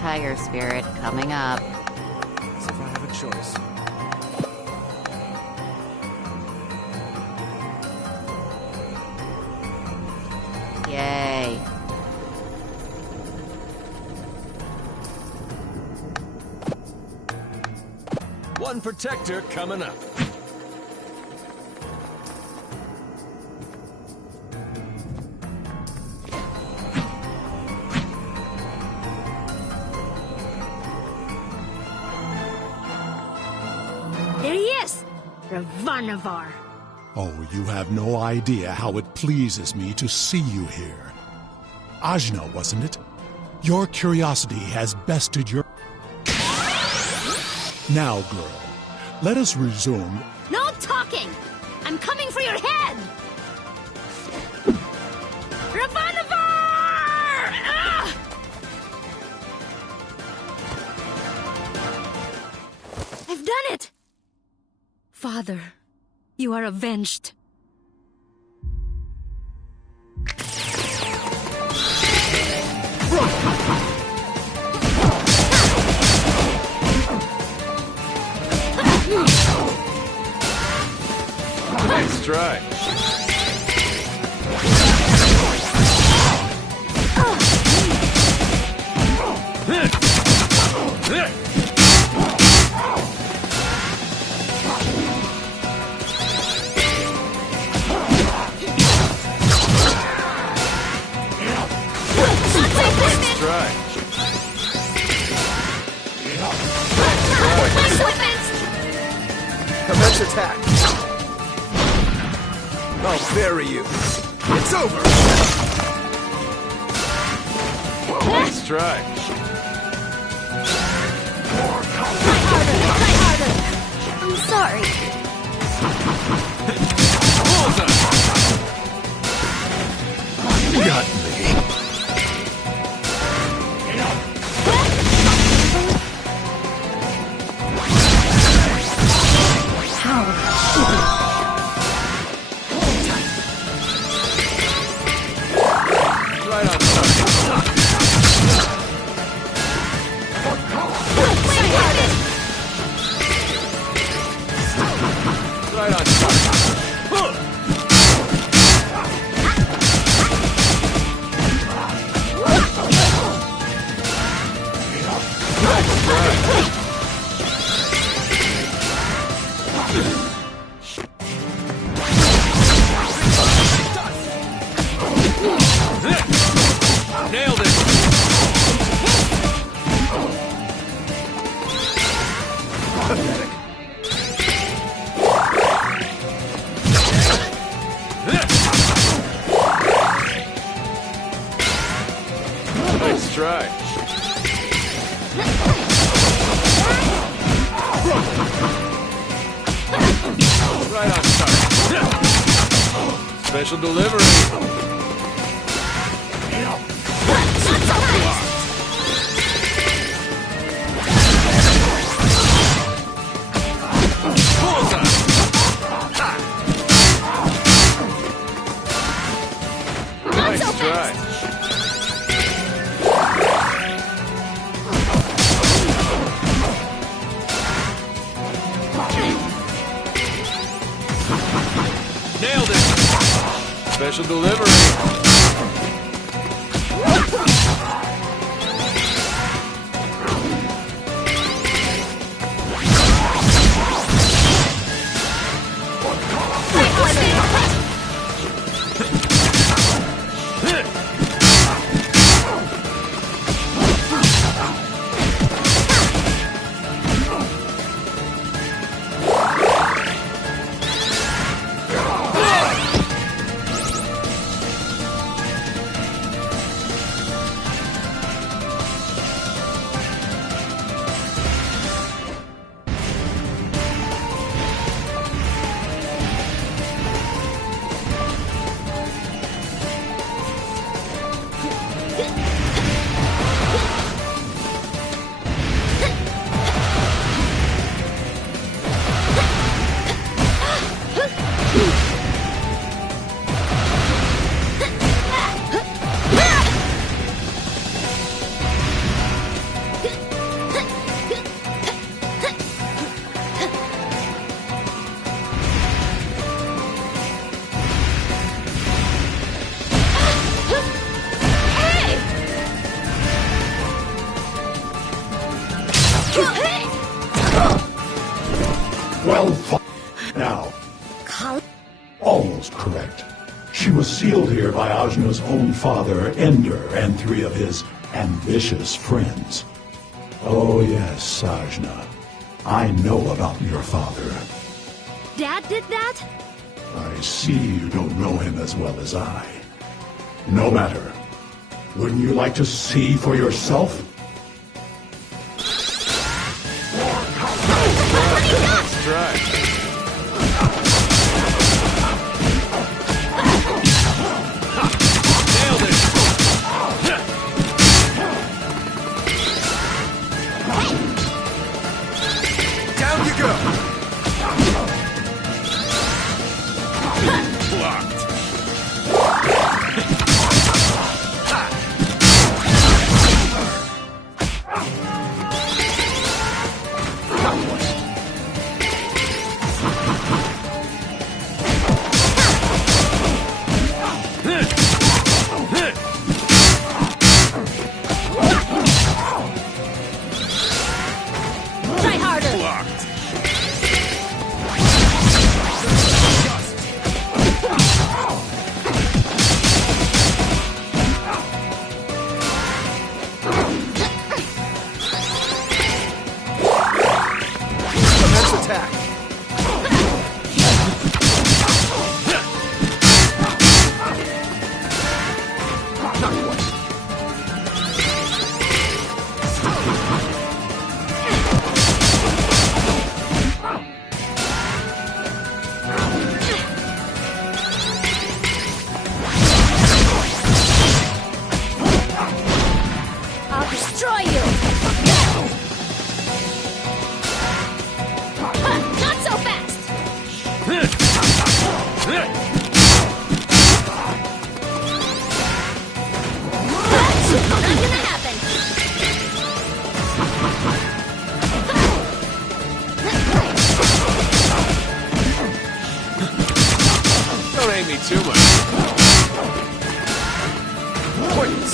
tiger spirit coming up. As if I have a choice. Yay. One protector coming up. There he is! Ravanavar. Oh, you have no idea how it pleases me to see you here. Ajna, wasn't it? Your curiosity has bested your... Now, girl, let us resume... No talking! I'm coming for your head! Ravanavar! Ah! I've done it! Father, you are avenged. Nice try. Nice try. Commence attack. I'll bury you. It's over. Nice try. Try harder! I'm sorry. Bullseye. Got me. Right on target. Right on target. Nailed it! Pathetic. Nice try. Right on target. Special delivery. Nice try. Nailed it. Special delivery. Well fought. Now, Kal- almost correct. She was sealed here by Ajna's own father, Ender, and 3 of his ambitious friends. Oh yes, Ajna. I know about your father. Dad did that? I see you don't know him as well as I. No matter. Wouldn't you like to see for yourself? Nice try. Nailed it. Down you go. Blocked. Try harder! Blocked. Immense attack. I'll destroy you! Not so fast! Not gonna happen! Don't hate me too much. Points.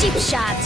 Cheap shot!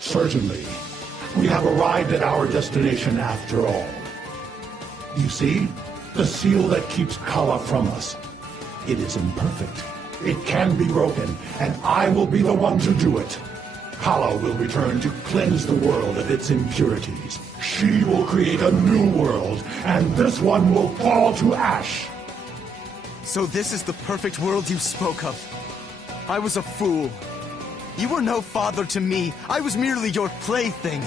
Certainly. We have arrived at our destination after all. You see? The seal that keeps Kala from us. It is imperfect. It can be broken, and I will be the one to do it. Kala will return to cleanse the world of its impurities. She will create a new world, and this one will fall to ash. So this is the perfect world you spoke of. I was a fool. You were no father to me. I was merely your plaything.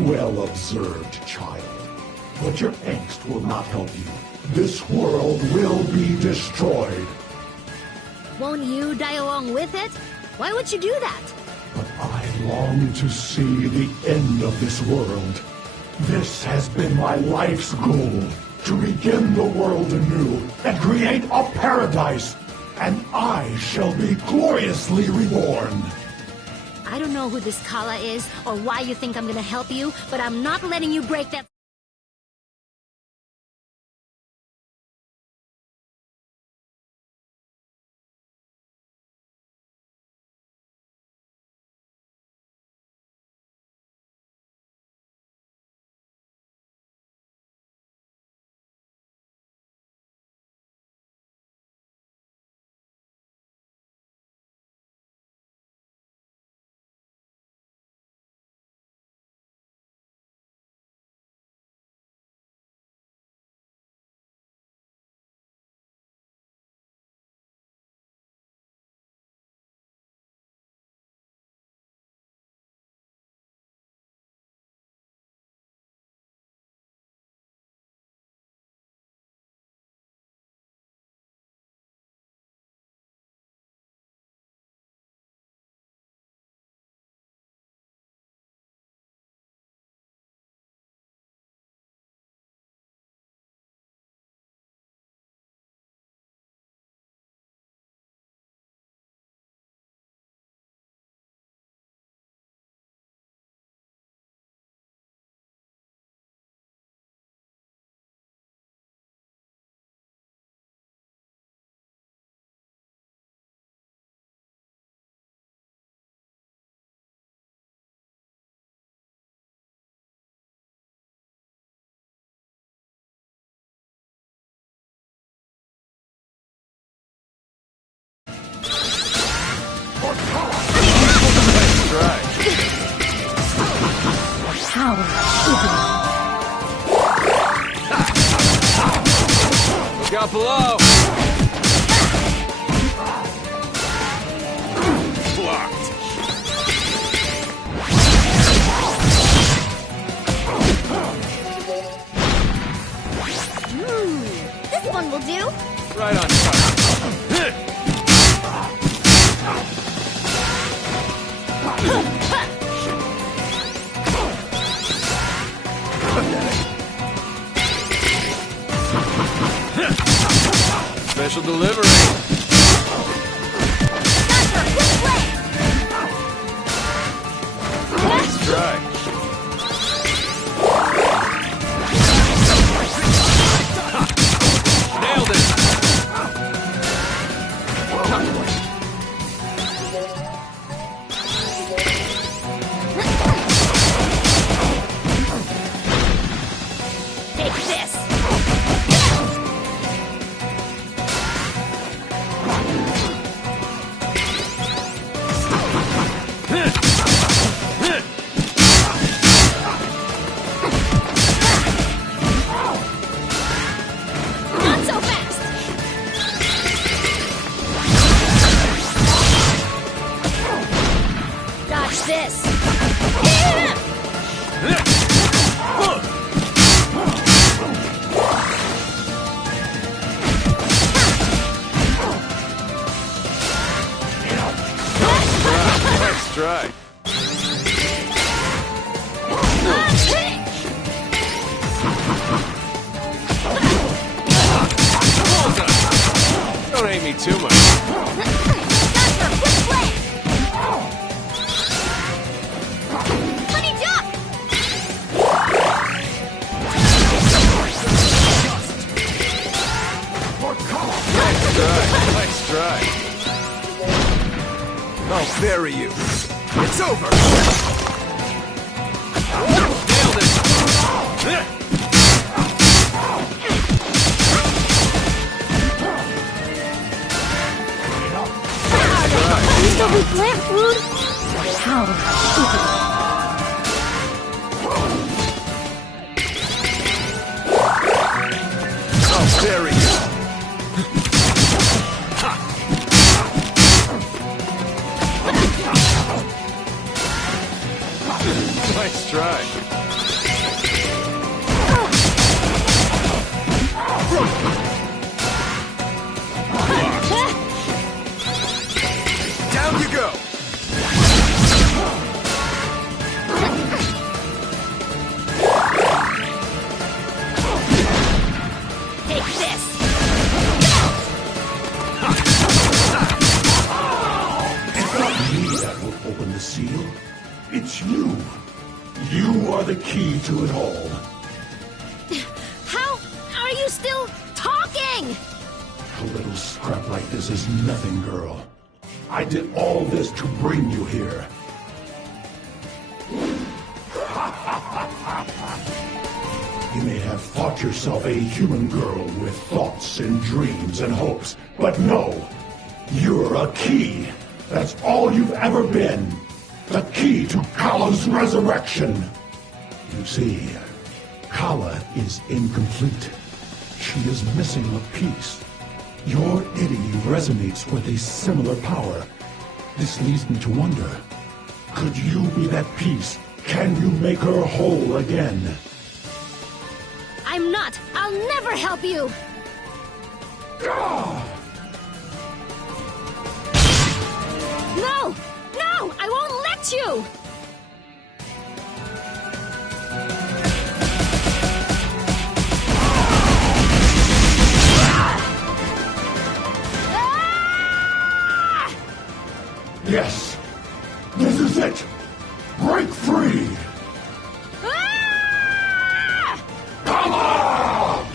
Well observed, child. But your angst will not help you. This world will be destroyed. Won't you die along with it? Why would you do that? But I long to see the end of this world. This has been my life's goal, to begin the world anew and create a paradise, and I shall be gloriously reborn. I don't know who this Kala is or why you think I'm gonna help you, but I'm not letting you break that. Look out below! Blocked. This one will do. Right on time. Special delivery. Nice try. Nailed it. Take this. Not so fast. Dodge this. Nice try. Don't hate me too much. Honey duck! Nice try. Nice try. I'll bury you. It's over. Nailed it. like this! It's not me that will open the seal. It's you. You are the key to it all. How are you still talking? A little scrap like this is nothing, girl. I did all this to bring you here. You may have thought yourself a human girl with thoughts and dreams and hopes, but no! You're a key. That's all you've ever been. The key to Kala's resurrection. You see, Kala is incomplete. She is missing a piece. Your Iddy resonates with a similar power. This leads me to wonder, could you be that piece? Can you make her whole again? I'm not! I'll never help you! Ah! No! No! I won't let you! Yes! This is it! Break free! Ah! Kala!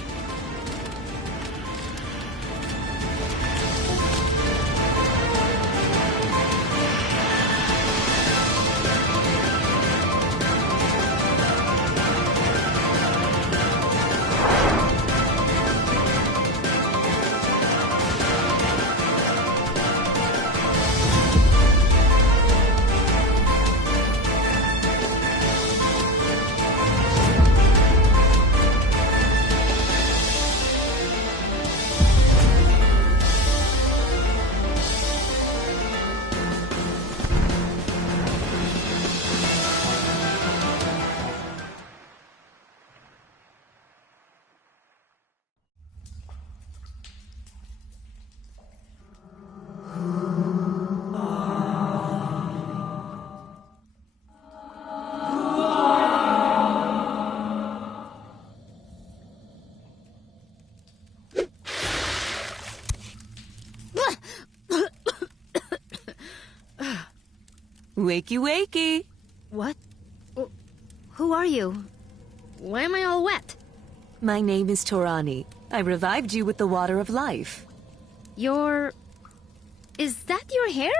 Wakey, wakey. What? Who are you? Why am I all wet? My name is Torani. I revived you with the water of life. Is that your hair?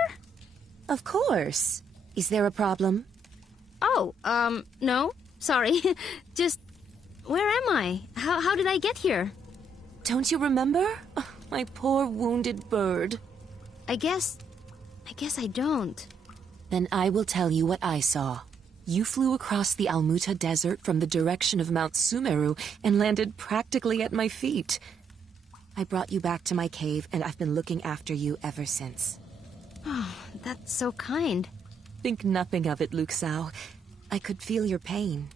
Of course. Is there a problem? Oh, no. Sorry. Just, where am I? How did I get here? Don't you remember? Oh, my poor wounded bird. I guess I don't. Then I will tell you what I saw. You flew across the Almuta Desert from the direction of Mount Sumeru and landed practically at my feet. I brought you back to my cave, and I've been looking after you ever since. Oh, that's so kind. Think nothing of it, Luxao. I could feel your pain.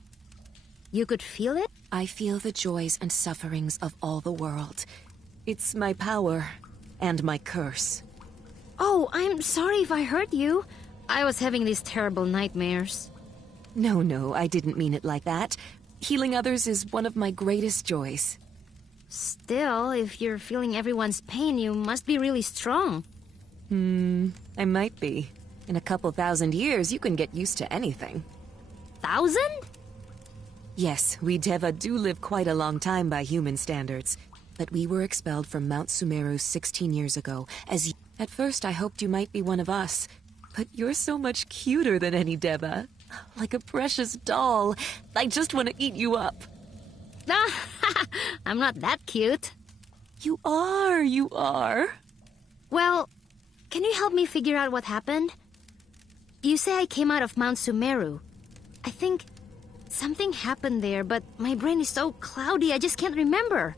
You could feel it? I feel the joys and sufferings of all the world. It's my power and my curse. Oh, I'm sorry if I hurt you. I was having these terrible nightmares. No, I didn't mean it like that. Healing others is one of my greatest joys. Still, if you're feeling everyone's pain, you must be really strong. I might be. In a couple thousand years, you can get used to anything. 1,000? Yes, we Deva do live quite a long time by human standards. But we were expelled from Mount Sumeru 16 years ago. At first, I hoped you might be one of us. But you're so much cuter than any Deva. Like a precious doll. I just want to eat you up. I'm not that cute. You are. Well, can you help me figure out what happened? You say I came out of Mount Sumeru. I think something happened there, but my brain is so cloudy I just can't remember.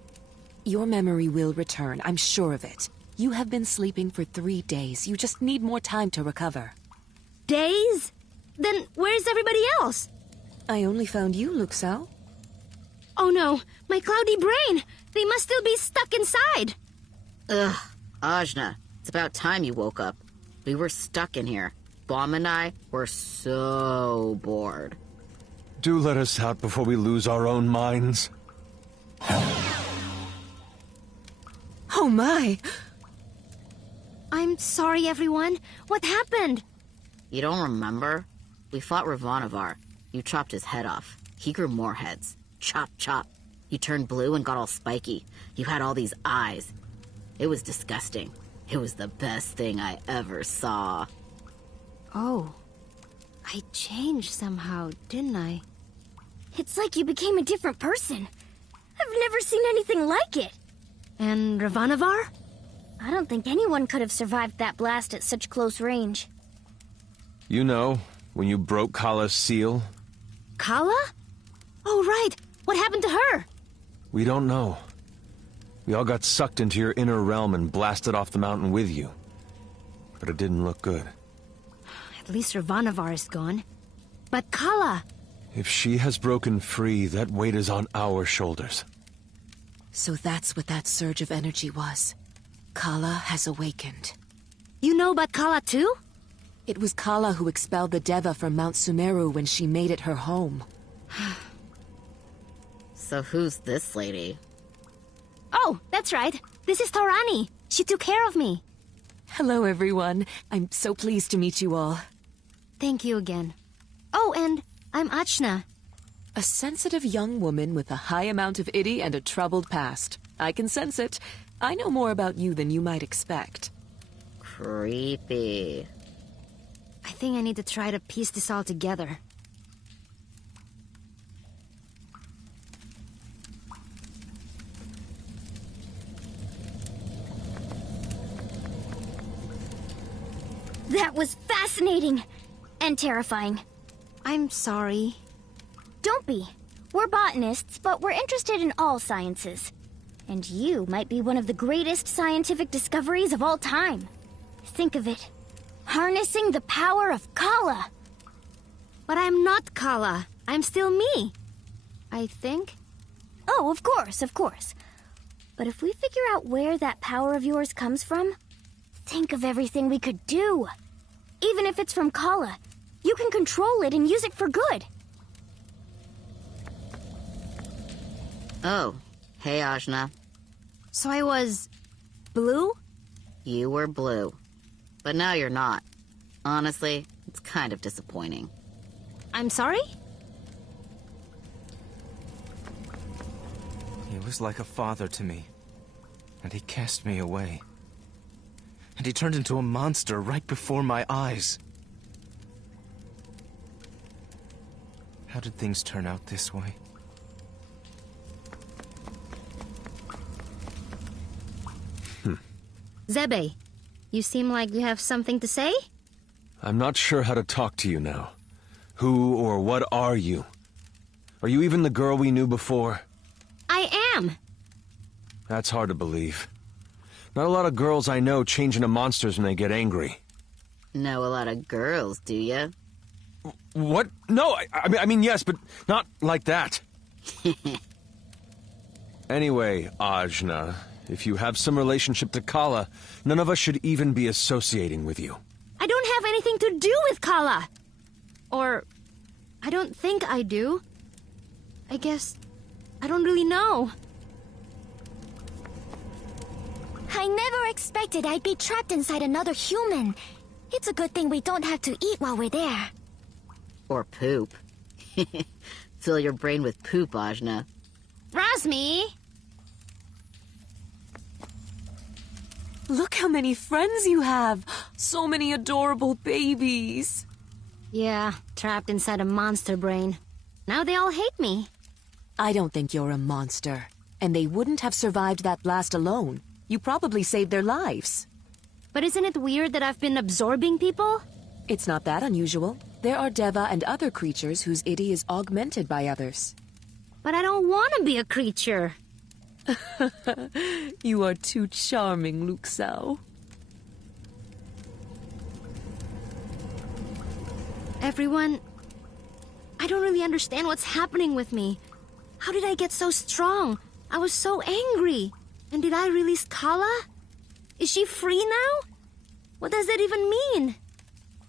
Your memory will return, I'm sure of it. You have been sleeping for 3 days. You just need more time to recover. Days? Then where's everybody else? I only found you, Luxao. Oh no, my cloudy brain! They must still be stuck inside! Ugh, Ajna, it's about time you woke up. We were stuck in here. Bomb and I were so bored. Do let us out before we lose our own minds. Oh my! I'm sorry, everyone. What happened? You don't remember? We fought Ravanavar. You chopped his head off. He grew more heads. Chop, chop. You turned blue and got all spiky. You had all these eyes. It was disgusting. It was the best thing I ever saw. Oh. I changed somehow, didn't I? It's like you became a different person. I've never seen anything like it. And Ravanavar? I don't think anyone could have survived that blast at such close range. You know, when you broke Kala's seal? Kala? Oh, right. What happened to her? We don't know. We all got sucked into your inner realm and blasted off the mountain with you. But it didn't look good. At least Ravanavar is gone. But Kala... If she has broken free, that weight is on our shoulders. So that's what that surge of energy was. Kala has awakened. You know about Kala too? It was Kala who expelled the Deva from Mount Sumeru when she made it her home. So who's this lady? Oh, that's right. This is Taurani. She took care of me. Hello, everyone. I'm so pleased to meet you all. Thank you again. Oh, and I'm Achna. A sensitive young woman with a high amount of idi and a troubled past. I can sense it. I know more about you than you might expect. Creepy. I think I need to try to piece this all together. That was fascinating and terrifying. I'm sorry. Don't be. We're botanists, but we're interested in all sciences. And you might be one of the greatest scientific discoveries of all time. Think of it. Harnessing the power of Kala. But I'm not Kala. I'm still me. I think. Oh, of course, of course. But if we figure out where that power of yours comes from, think of everything we could do. Even if it's from Kala, you can control it and use it for good. Oh, hey Ajna. So I was... blue? You were blue. But now you're not. Honestly, it's kind of disappointing. I'm sorry? He was like a father to me. And he cast me away. And he turned into a monster right before my eyes. How did things turn out this way? Zebe, you seem like you have something to say? I'm not sure how to talk to you now. Who or what are you? Are you even the girl we knew before? I am. That's hard to believe. Not a lot of girls I know change into monsters when they get angry. Know a lot of girls, do ya? What? No, I mean yes, but not like that. Anyway, Ajna, if you have some relationship to Kala, none of us should even be associating with you. I don't have anything to do with Kala. Or, I don't think I do. I guess, I don't really know. I never expected I'd be trapped inside another human. It's a good thing we don't have to eat while we're there. Or poop. Fill your brain with poop, Ajna. Razmi! Look how many friends you have! So many adorable babies! Yeah, trapped inside a monster brain. Now they all hate me. I don't think you're a monster. And they wouldn't have survived that blast alone. You probably saved their lives. But isn't it weird that I've been absorbing people? It's not that unusual. There are Deva and other creatures whose idi is augmented by others. But I don't want to be a creature. You are too charming, Luxao. Everyone, I don't really understand what's happening with me. How did I get so strong? I was so angry. And did I release Kala? Is she free now? What does that even mean?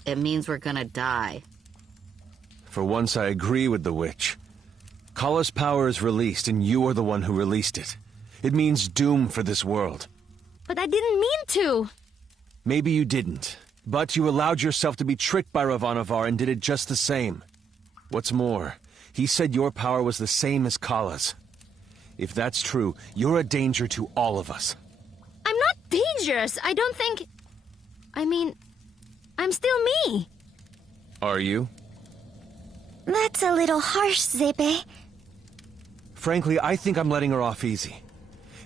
It means we're gonna die. For once I agree with the witch. Kala's power is released and you are the one who released it. It means doom for this world. But I didn't mean to. Maybe you didn't, but you allowed yourself to be tricked by Ravanavar and did it just the same. What's more, he said your power was the same as Kala's. If that's true, you're a danger to all of us. I'm not dangerous. I don't think... I mean, I'm still me. Are you? That's a little harsh, Zepe. Frankly, I think I'm letting her off easy.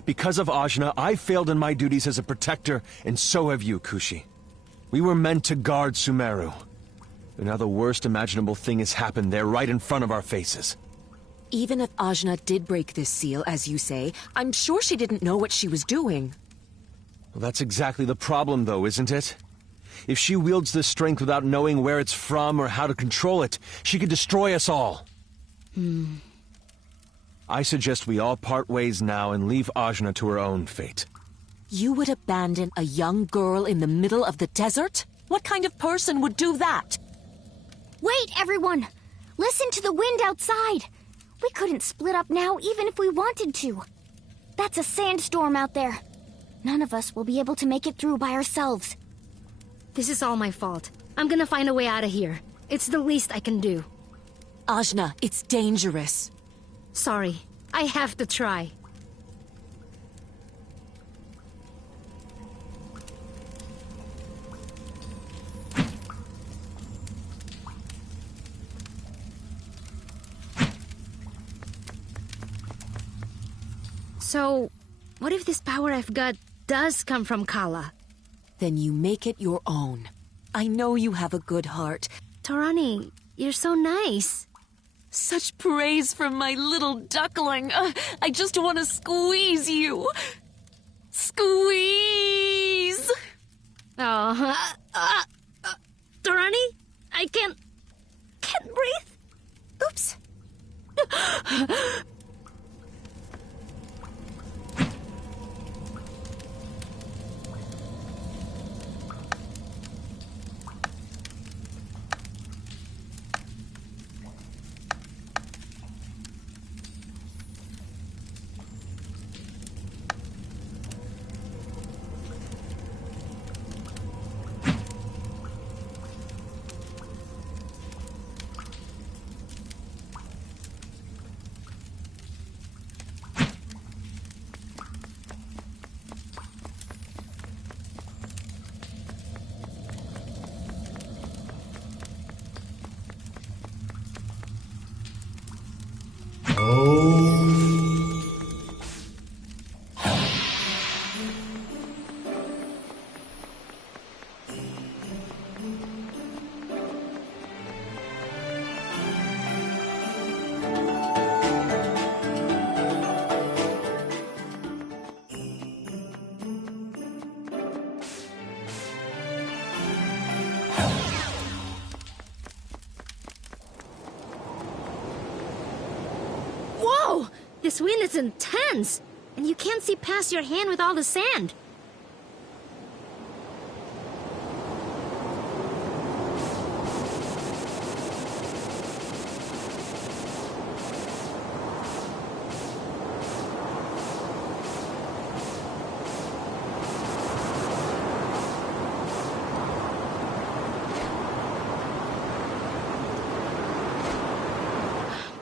Because of Ajna, I failed in my duties as a protector, and so have you, Kushi. We were meant to guard Sumeru. And now the worst imaginable thing has happened there right in front of our faces. Even if Ajna did break this seal, as you say, I'm sure she didn't know what she was doing. Well, that's exactly the problem, though, isn't it? If she wields this strength without knowing where it's from or how to control it, she could destroy us all. I suggest we all part ways now and leave Ajna to her own fate. You would abandon a young girl in the middle of the desert? What kind of person would do that? Wait, everyone! Listen to the wind outside! We couldn't split up now even if we wanted to. That's a sandstorm out there. None of us will be able to make it through by ourselves. This is all my fault. I'm gonna find a way out of here. It's the least I can do. Ajna, it's dangerous. Sorry. I have to try. So, what if this power I've got does come from Kala? Then you make it your own. I know you have a good heart. Torani, you're so nice. Such praise from my little duckling. I just want to squeeze you. Squeeze! Oh, Torani, I can't breathe. Oops. Whoa! This wind is intense! And you can't see past your hand with all the sand.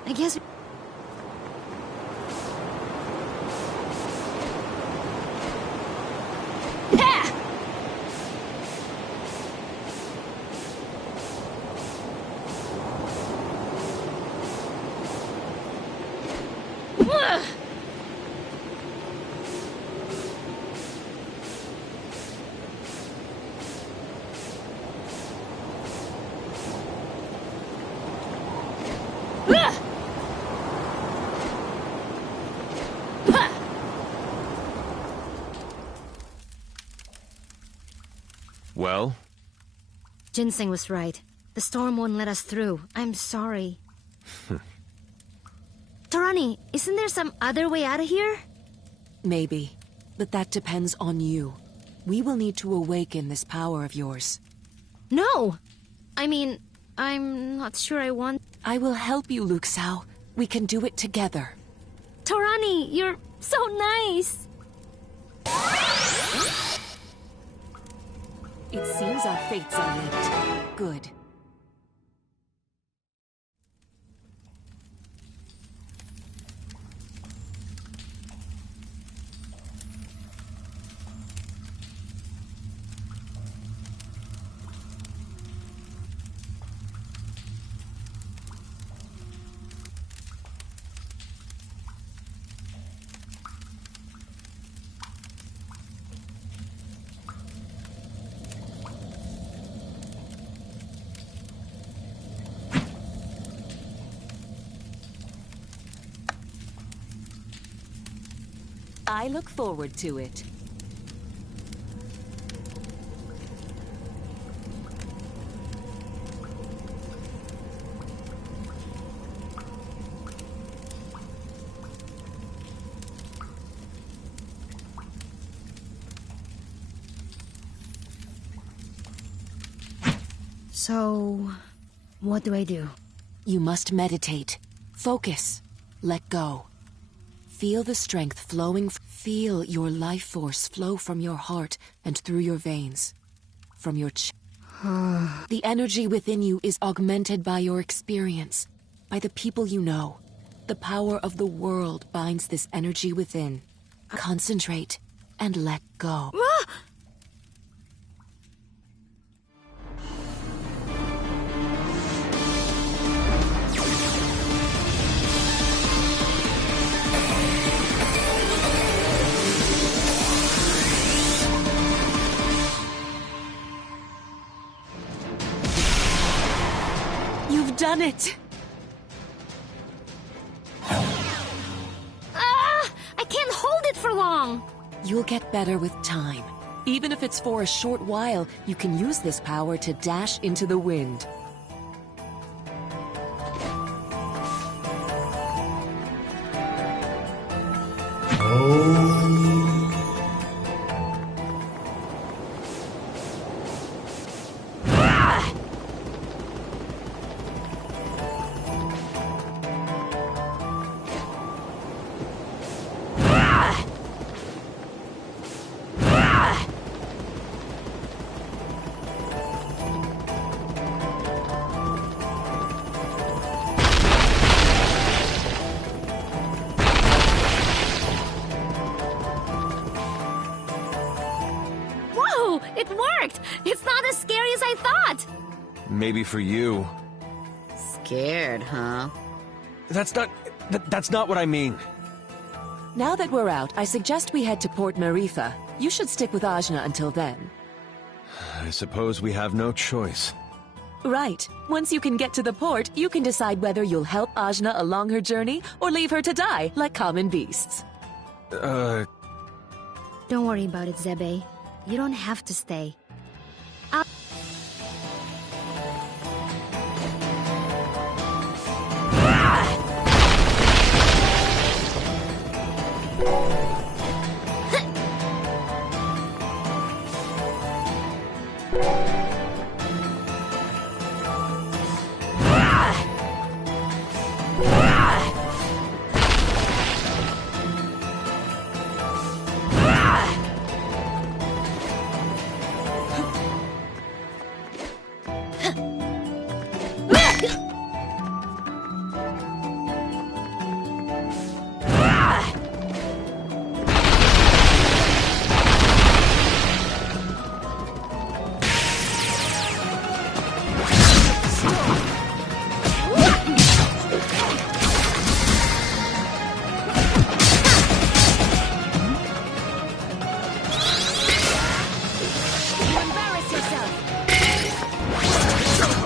I guess... Well? Ginseng was right. The storm won't let us through. I'm sorry. Torani, isn't there some other way out of here? Maybe, but that depends on you. We will need to awaken this power of yours. No! I mean, I'm not sure I want... I will help you, Luke Sao. We can do it together. Torani, you're so nice! It seems our fates are linked. Good. I look forward to it. So, what do I do? You must meditate. Focus. Let go. Feel the strength flowing. Feel your life force flow from your heart and through your veins. From your The energy within you is augmented by your experience, by the people you know. The power of the world binds this energy within. Concentrate and let go. You've done it! I can't hold it for long! You'll get better with time. Even if it's for a short while, you can use this power to dash into the wind. Whoa! It worked! It's not as scary as I thought! Maybe for you. Scared, huh? That's not what I mean. Now that we're out, I suggest we head to Port Marifa. You should stick with Ajna until then. I suppose we have no choice. Right. Once you can get to the port, you can decide whether you'll help Ajna along her journey or leave her to die like common beasts. Don't worry about it, Zebe. You don't have to stay.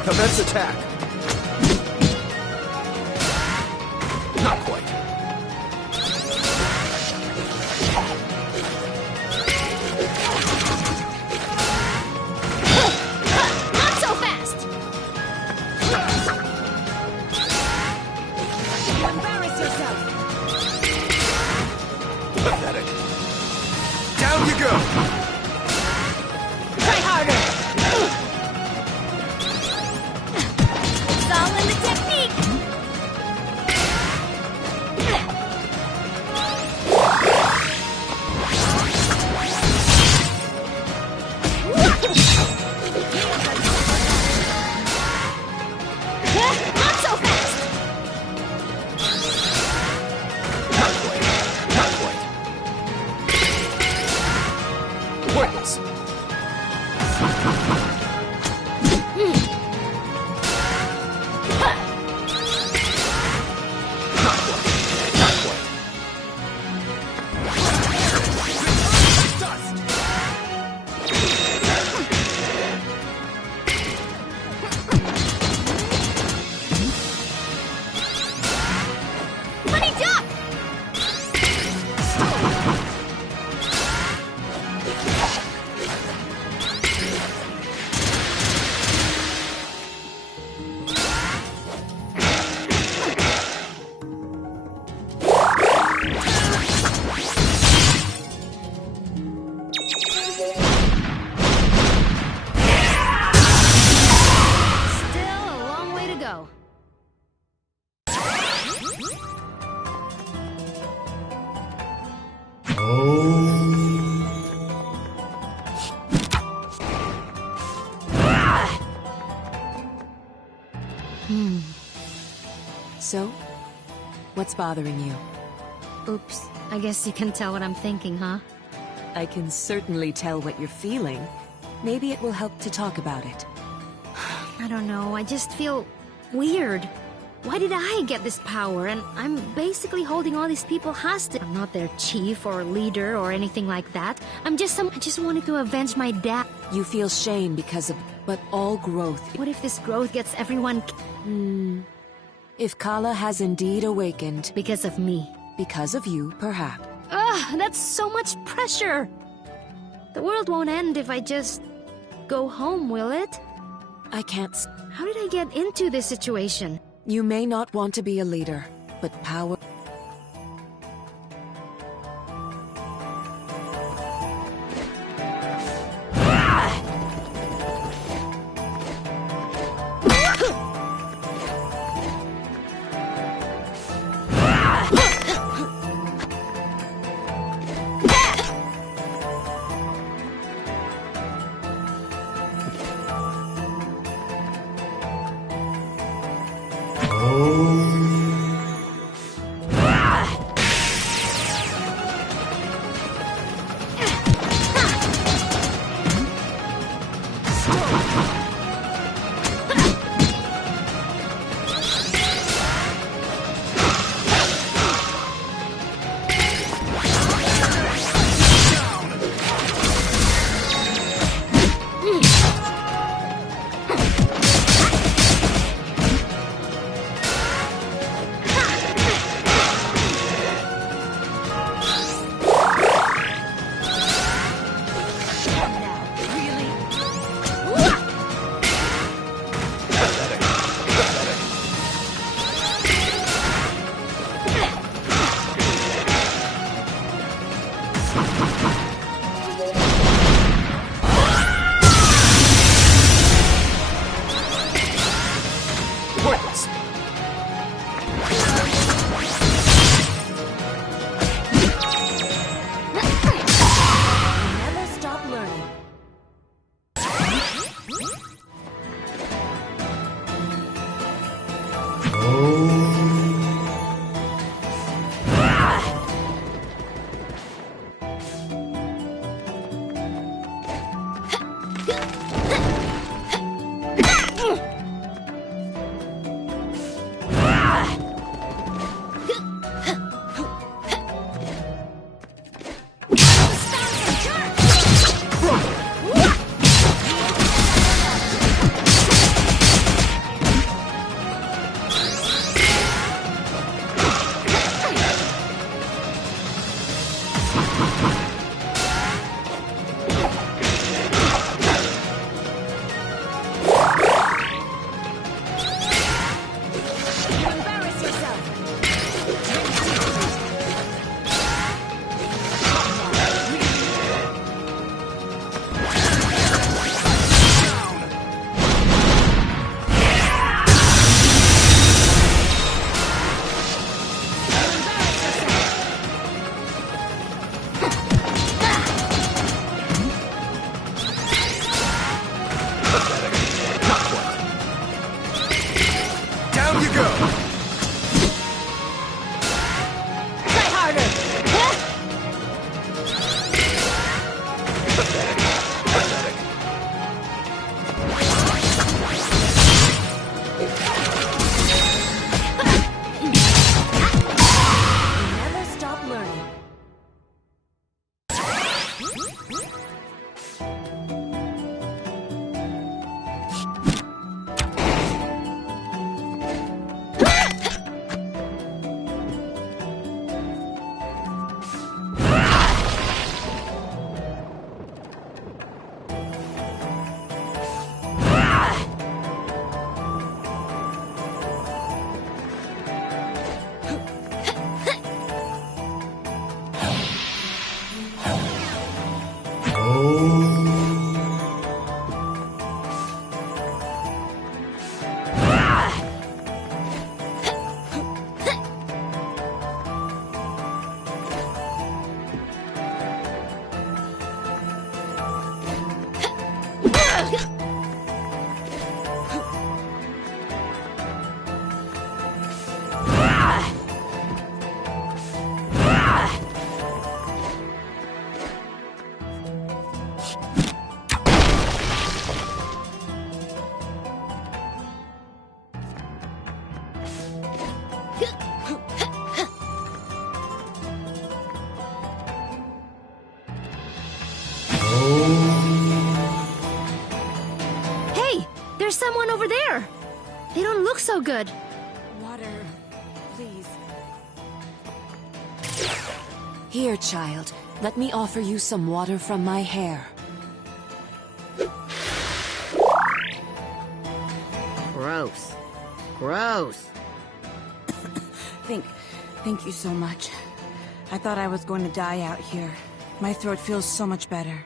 Commence attack. Not quite. Not so fast! Embarrass yourself! Pathetic. Down you go. Try harder! It's all in the technique! Still a long way to go. So, what's bothering you? Oops. I guess you can tell what I'm thinking, huh? I can certainly tell what you're feeling. Maybe it will help to talk about it. I don't know. I just feel weird. Why did I get this power? And I'm basically holding all these people hostage. I'm not their chief or leader or anything like that. I just wanted to avenge my dad. You feel shame because of... But all growth... What if this growth gets everyone If Kala has indeed awakened... because of me? Because of you, perhaps. Ugh, that's so much pressure! The world won't end if I just go home, will it? I can't... How did I get into this situation? You may not want to be a leader, but power... over there. They don't look so good. Water, please. Here, child. Let me offer you some water from my hair. Gross. Gross. Thank you so much. I thought I was going to die out here. My throat feels so much better.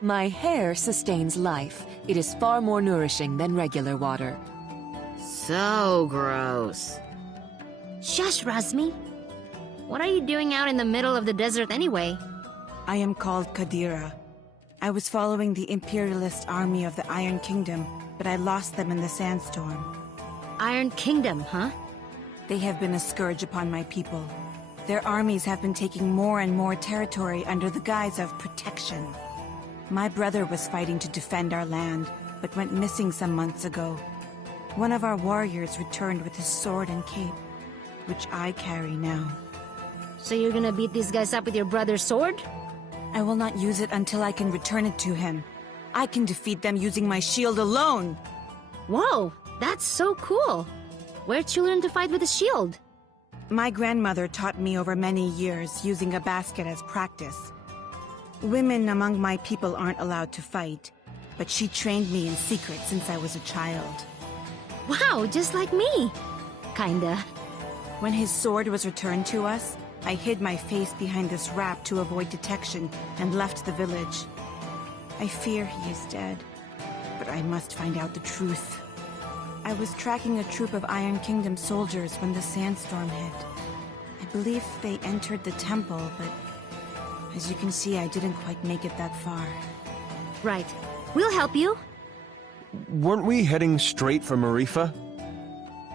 My hair sustains life. It is far more nourishing than regular water. So gross. Shush, Razmi. What are you doing out in the middle of the desert anyway? I am called Kadira. I was following the Imperialist army of the Iron Kingdom, but I lost them in the sandstorm. Iron Kingdom, huh? They have been a scourge upon my people. Their armies have been taking more and more territory under the guise of protection. My brother was fighting to defend our land, but went missing some months ago. One of our warriors returned with his sword and cape, which I carry now. So you're gonna beat these guys up with your brother's sword? I will not use it until I can return it to him. I can defeat them using my shield alone! Whoa, that's so cool. Where'd you learn to fight with a shield? My grandmother taught me over many years, using a basket as practice. Women among my people aren't allowed to fight, but she trained me in secret since I was a child. Wow, just like me. Kinda. When his sword was returned to us, I hid my face behind this wrap to avoid detection and left the village. I fear he is dead, but I must find out the truth. I was tracking a troop of Iron Kingdom soldiers when the sandstorm hit. I believe they entered the temple, but as you can see, I didn't quite make it that far. Right. We'll help you. Weren't we heading straight for Marifa?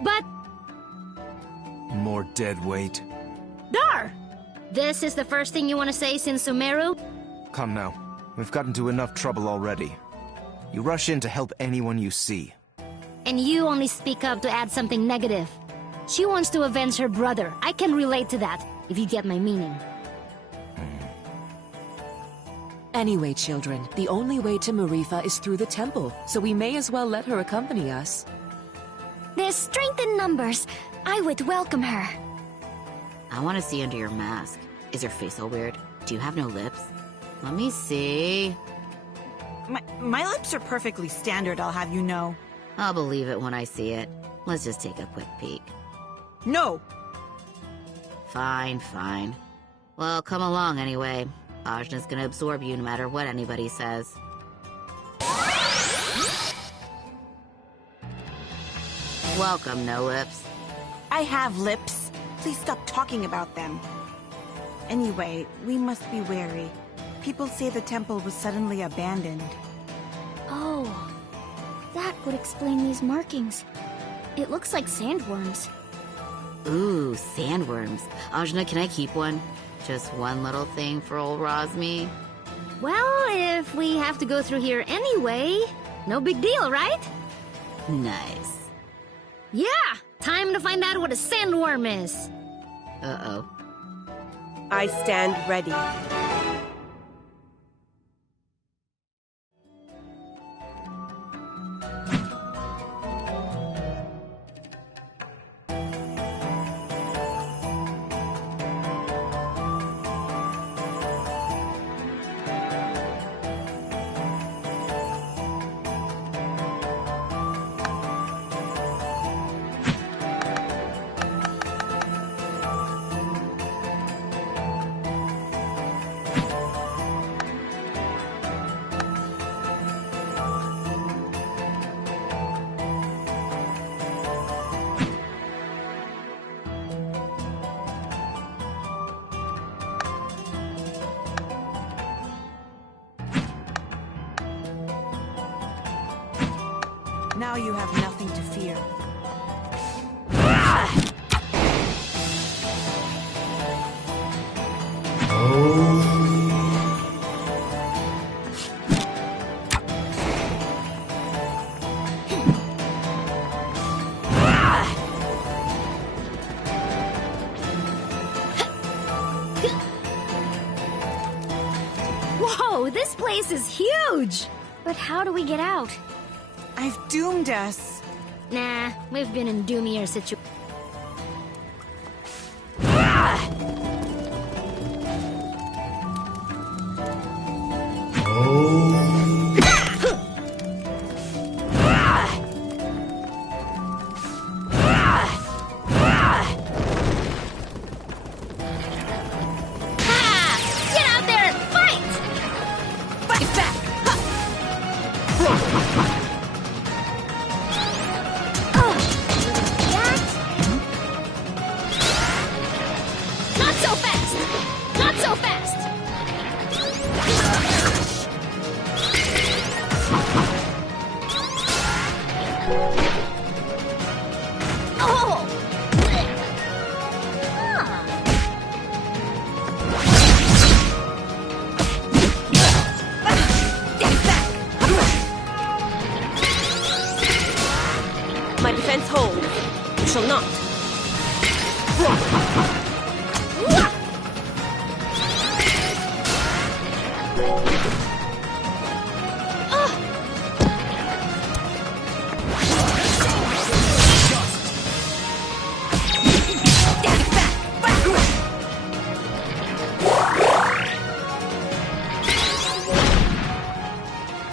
But... More dead weight. Dar! This is the first thing you want to say since Sumeru? Come now. We've gotten into enough trouble already. You rush in to help anyone you see. And you only speak up to add something negative. She wants to avenge her brother. I can relate to that, if you get my meaning. Anyway, children, the only way to Marifa is through the temple, so we may as well let her accompany us. There's strength in numbers. I would welcome her. I want to see under your mask. Is your face all weird? Do you have no lips? Let me see. My lips are perfectly standard, I'll have you know. I'll believe it when I see it. Let's just take a quick peek. No! Fine, fine. Well, come along anyway. Ajna's gonna absorb you no matter what anybody says. Welcome, No Lips. I have lips. Please stop talking about them. Anyway, we must be wary. People say the temple was suddenly abandoned. Oh, that would explain these markings. It looks like sandworms. Ooh, sandworms. Ajna, can I keep one? Just one little thing for old Razmi? Well, if we have to go through here anyway, no big deal, right? Nice. Yeah! Time to find out what a sandworm is! Uh-oh. I stand ready. Now you have nothing to fear. Whoa, this place is huge! But how do we get out? I've doomed us. Nah, we've been in doomier situations. Get out there and fight! Fight back! Not so fast! Not so fast! Oh! My defense holds. You shall not.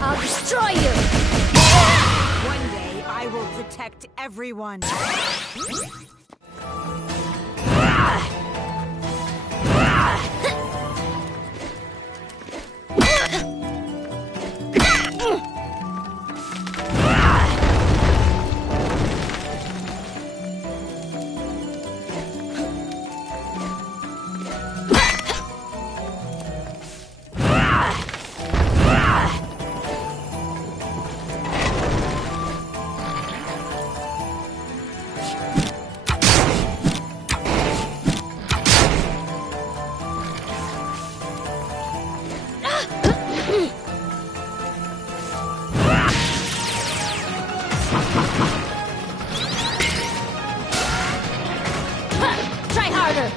I'll destroy you! One day, I will protect everyone. Try harder!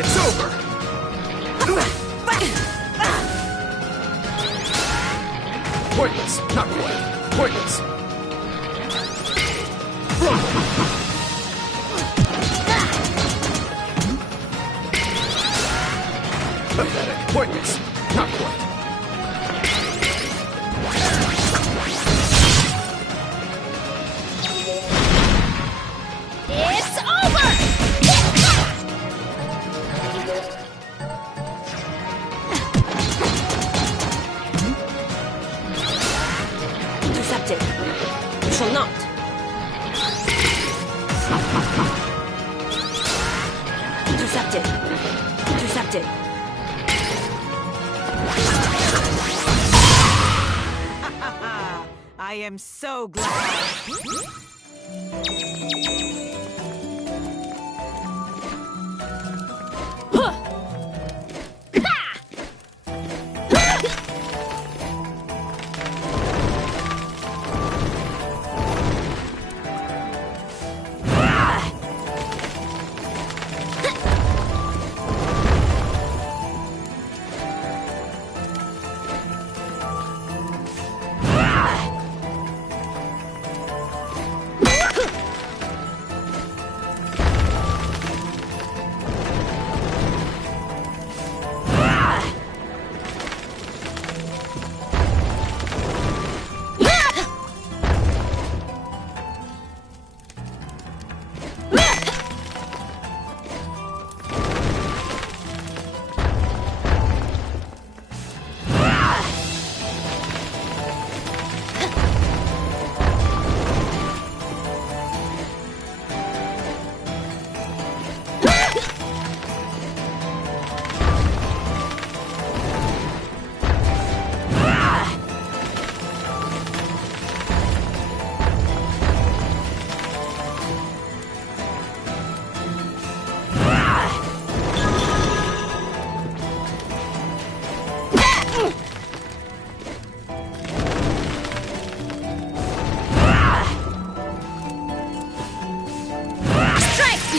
It's over! Pointless. Not quite. Pointless. Pathetic. Pointless. Not quite. It's over! Intercepted. You shall not. Intercepted. Intercepted. I am so glad.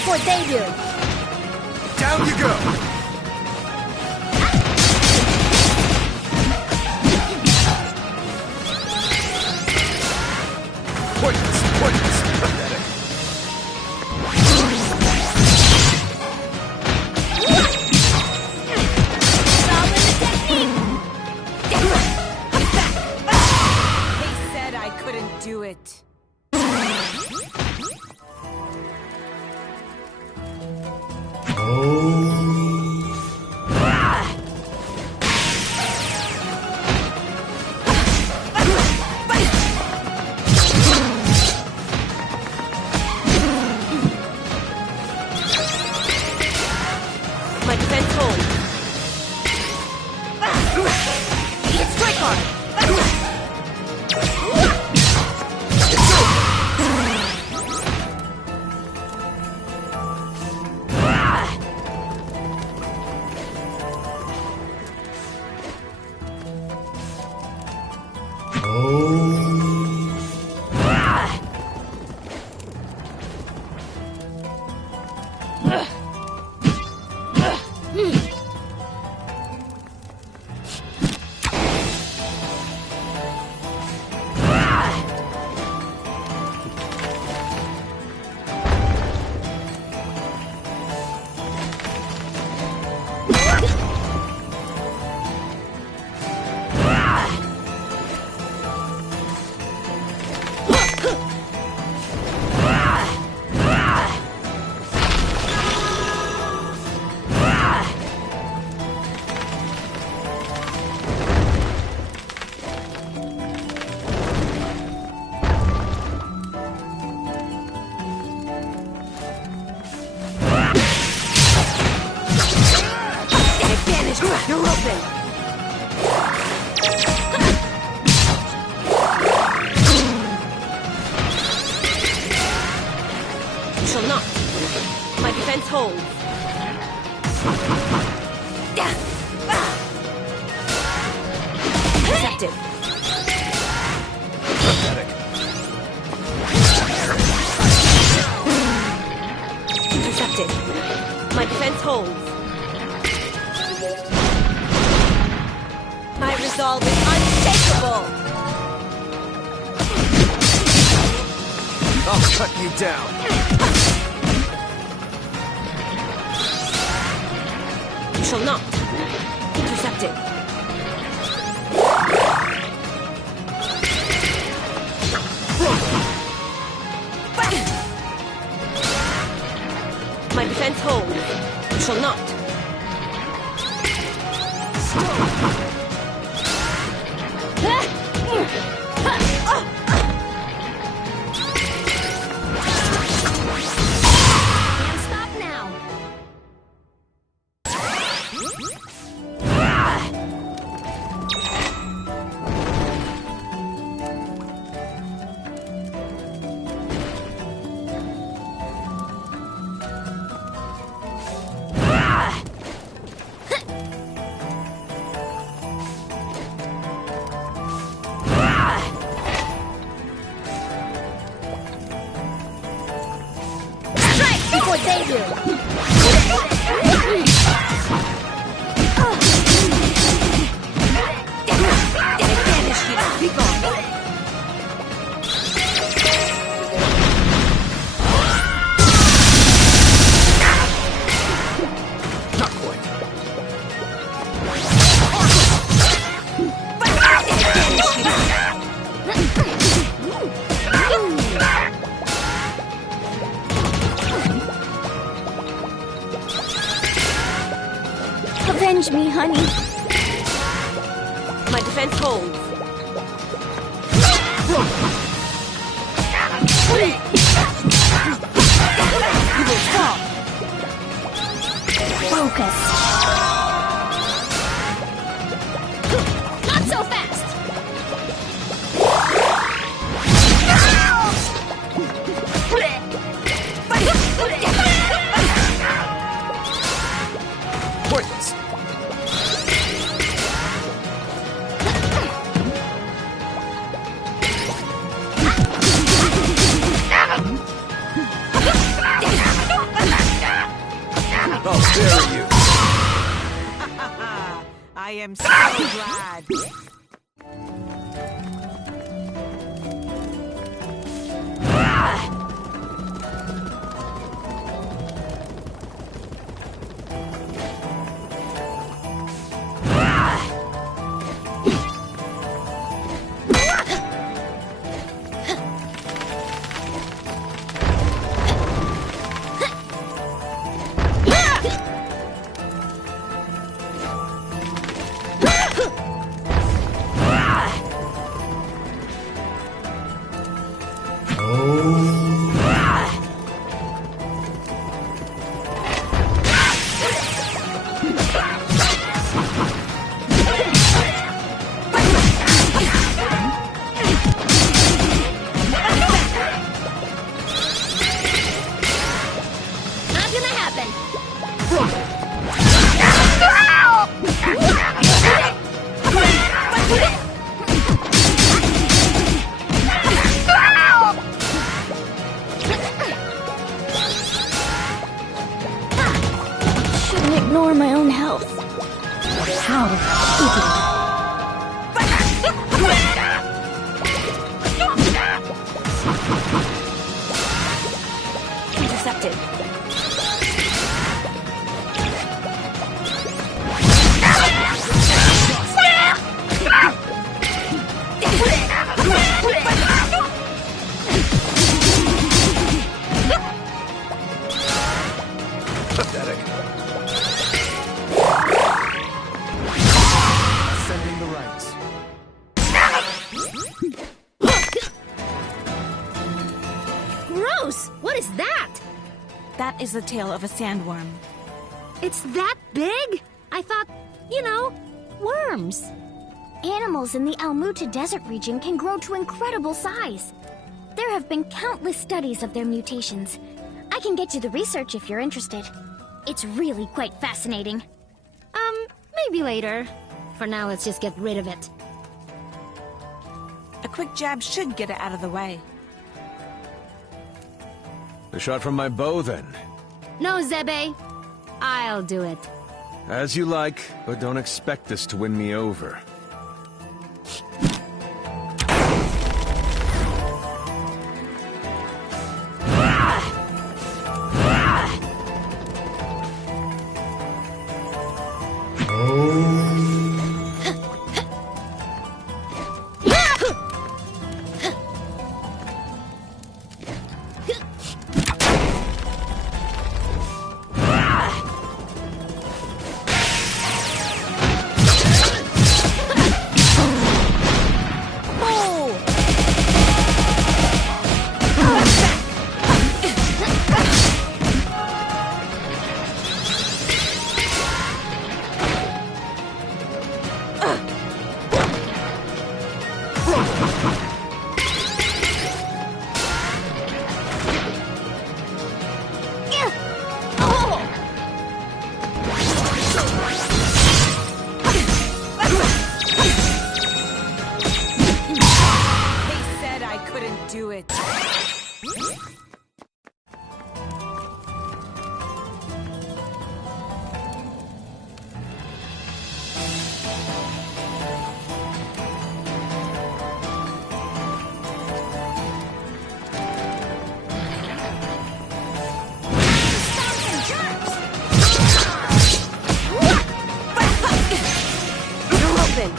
before they do. Down you go! Pointless! Pathetic! They said I couldn't do it. My defense holds. Strike hard! You're open! You shall not. My defense holds. Intercepted. Pathetic. Intercepted. My defense holds. My resolve is unshakable! I'll cut you down. You shall not. Intercepted. My defense holds. You shall not. Can't stop now. Strike before they do. Be gone. Not quite. Avenge me, honey. My defense holds. You will fall. Focus. Not so fast. Pointless. I'll bury you. I am so glad. Not gonna happen. Shouldn't ignore my own health. How? Intercepted. Pathetic. Sending the rights. Gross! What is that? That is the tail of a sandworm. It's that big? I thought, worms. Animals in the Almuta Desert region can grow to incredible size. There have been countless studies of their mutations. I can get you the research if you're interested. It's really quite fascinating. Maybe later. For now, let's just get rid of it. A quick jab should get it out of the way. A shot from my bow, then. No, Zebe. I'll do it. As you like, but don't expect this to win me over. Do it. You're open.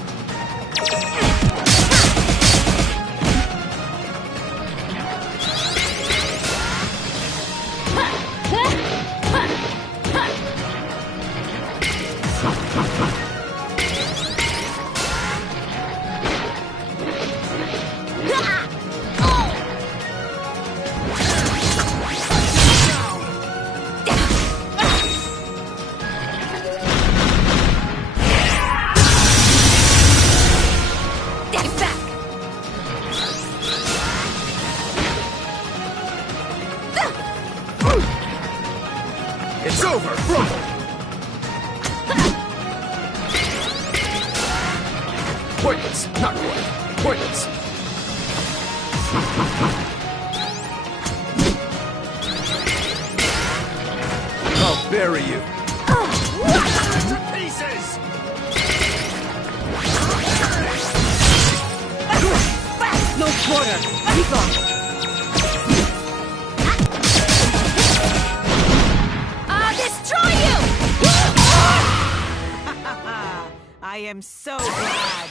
It's over! Pointless! Not quite. Pointless! I'll bury you! Mortar, be gone. I'll destroy you! I am so glad.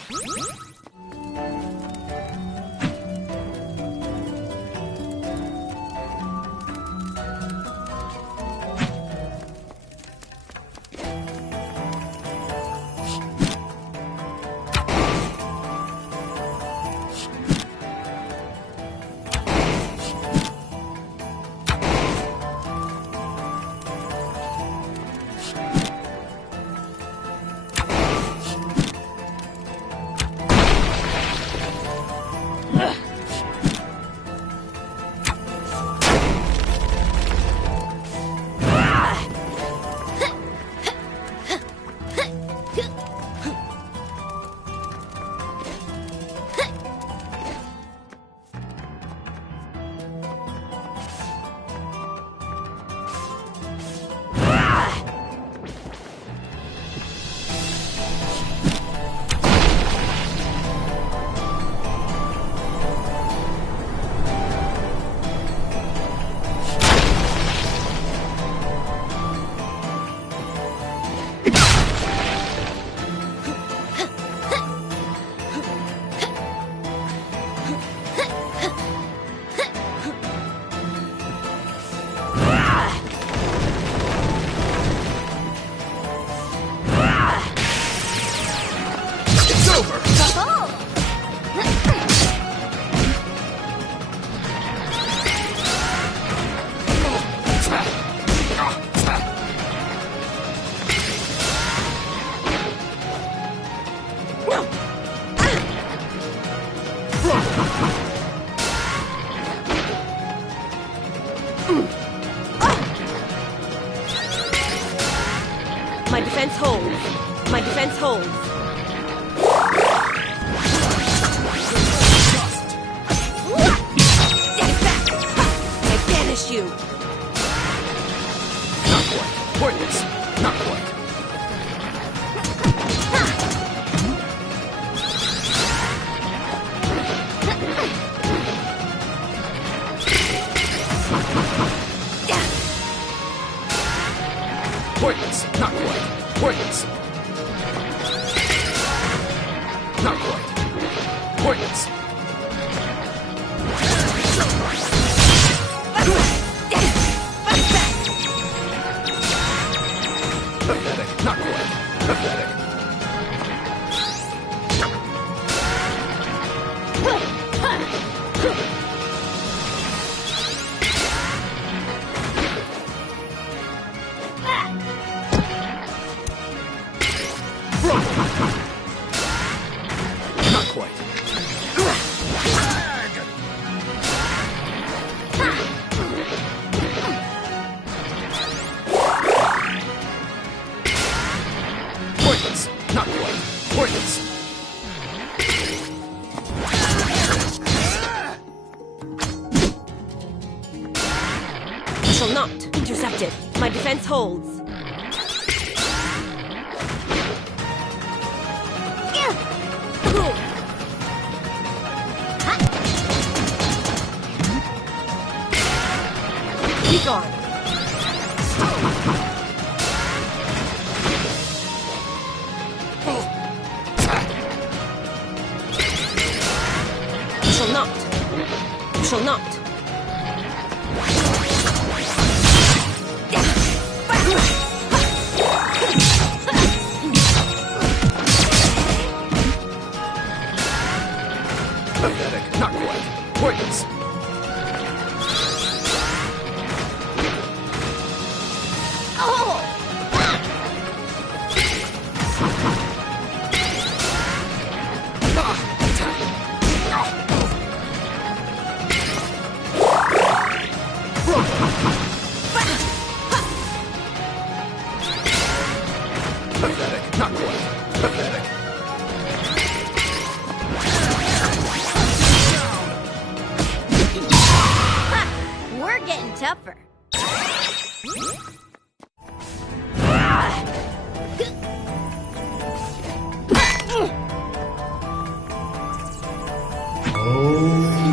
My defense holds. My defense holds. Get back! I banish you! Not quite. Pointless. Not quite. Pointless. Not quite. Pointless. Not quite. Pointless. Pathetic. Not quite. Pathetic. Not quite. Pointless. Not quite. Pointless. You shall not. Intercepted. My defense holds. Be gone. You shall not. You shall not. Pathetic. Not quite. Pointless. Pathetic. Not quite. Pathetic. We're getting tougher. Oh,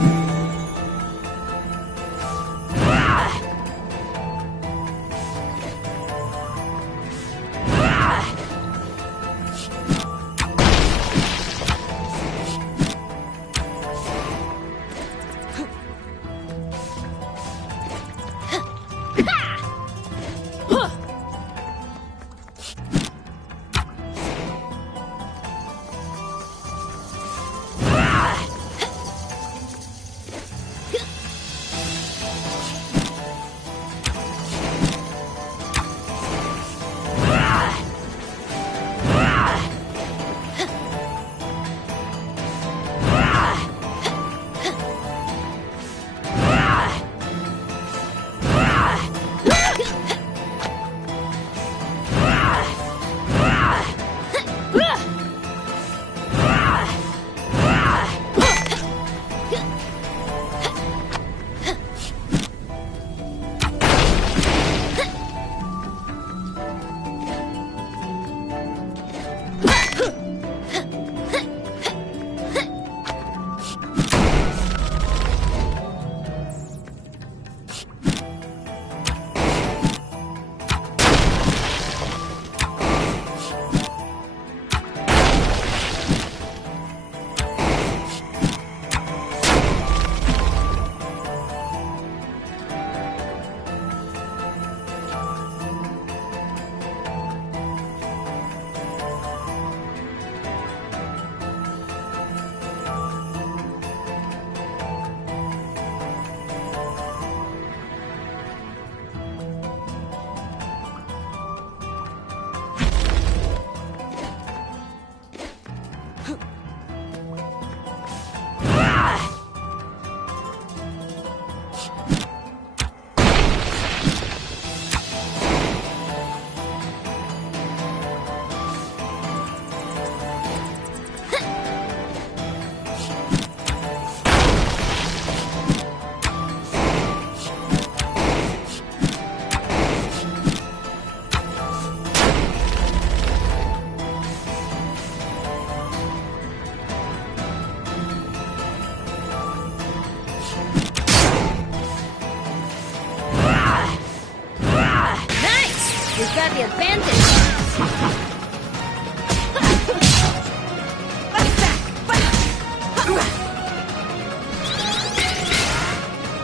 We've got the advantage.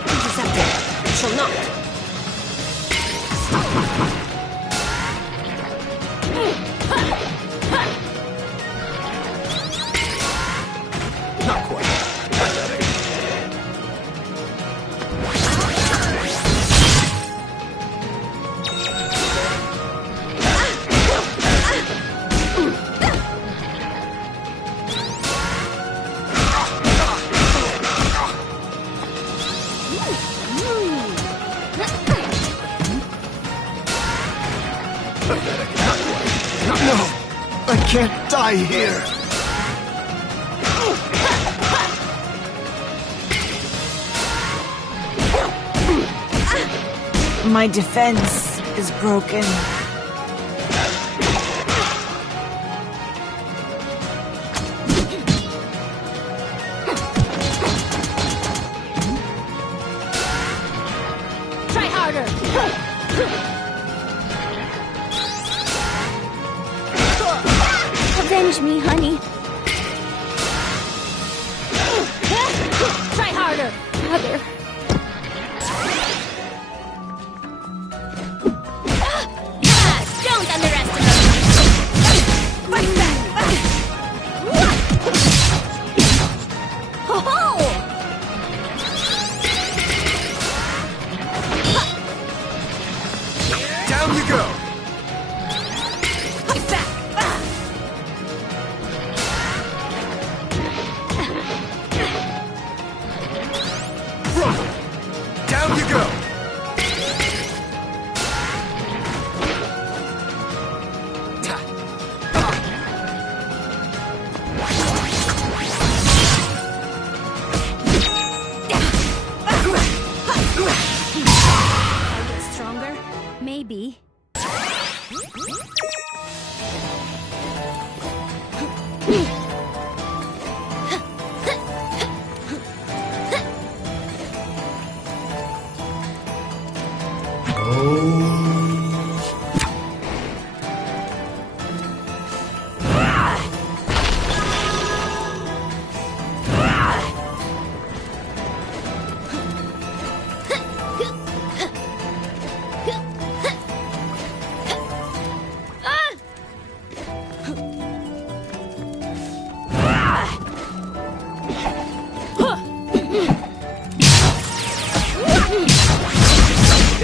Intercepted. It shall not. Not quite. No! I can't die here! My defense is broken. Try harder. Avenge me, honey. Try harder. Mother. Don't underestimate me. Fight back. Ho-ho! Down you go! Fight back. Down you go! I get stronger? Maybe.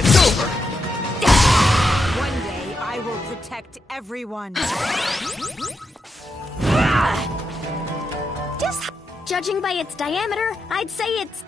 It's over! One day, I will protect everyone. Just judging by its diameter, I'd say it's...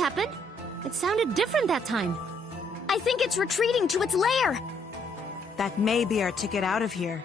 happened? It sounded different that time. I think it's retreating to its lair. That may be our ticket out of here.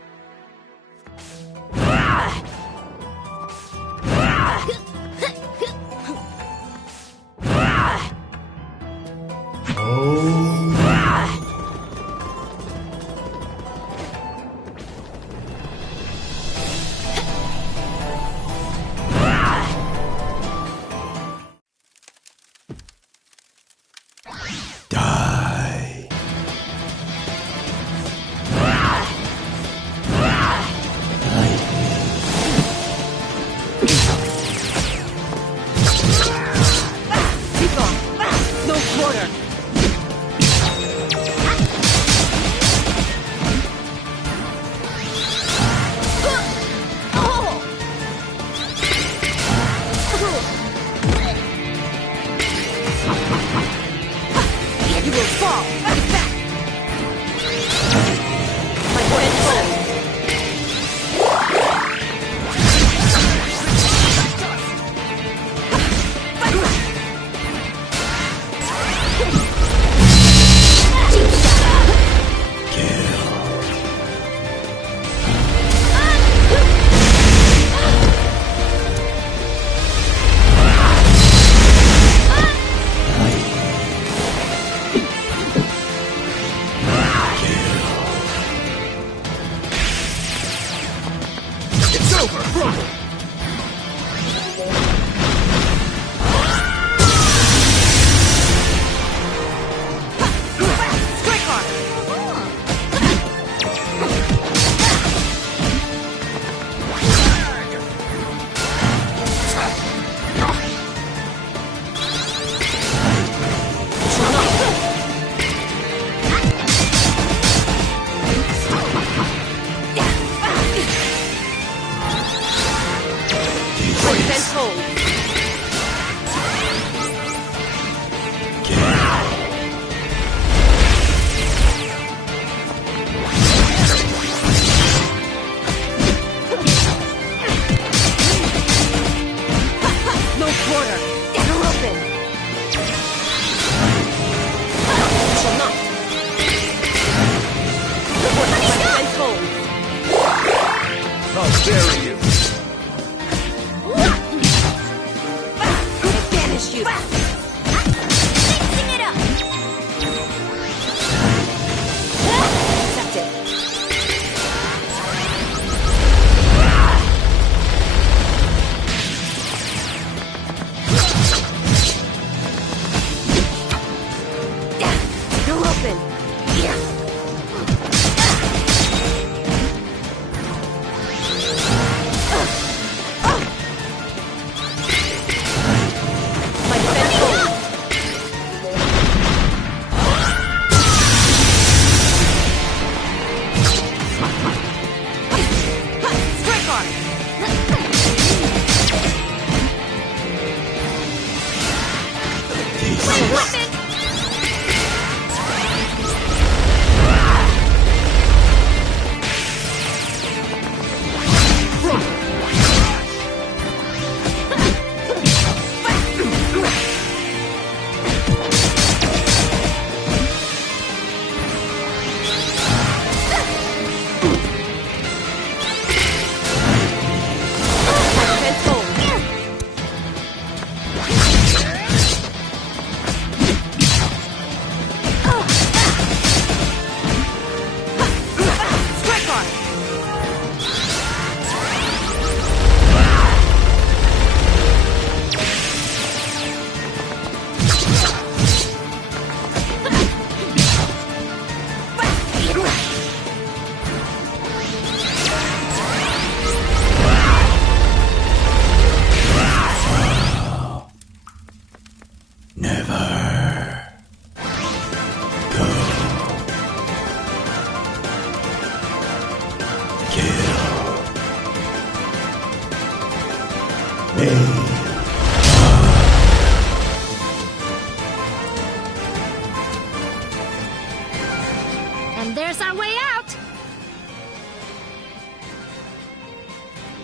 And there's our way out!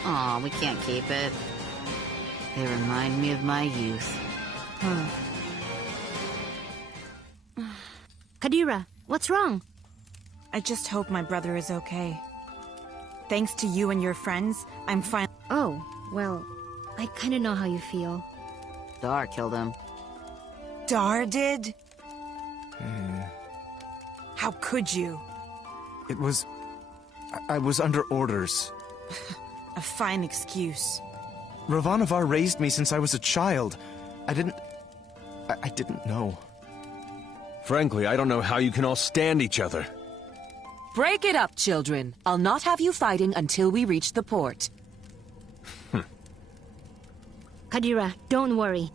Aw, we can't keep it. They remind me of my youth. Kadira, what's wrong? I just hope my brother is okay. Thanks to you and your friends, I'm fine. Oh, well, I kinda know how you feel. Dar killed him. Dar did? How could you? It was... I was under orders. A fine excuse. Ravanavar raised me since I was a child. I didn't know. Frankly, I don't know how you can all stand each other. Break it up, children. I'll not have you fighting until we reach the port. Kadira, don't worry.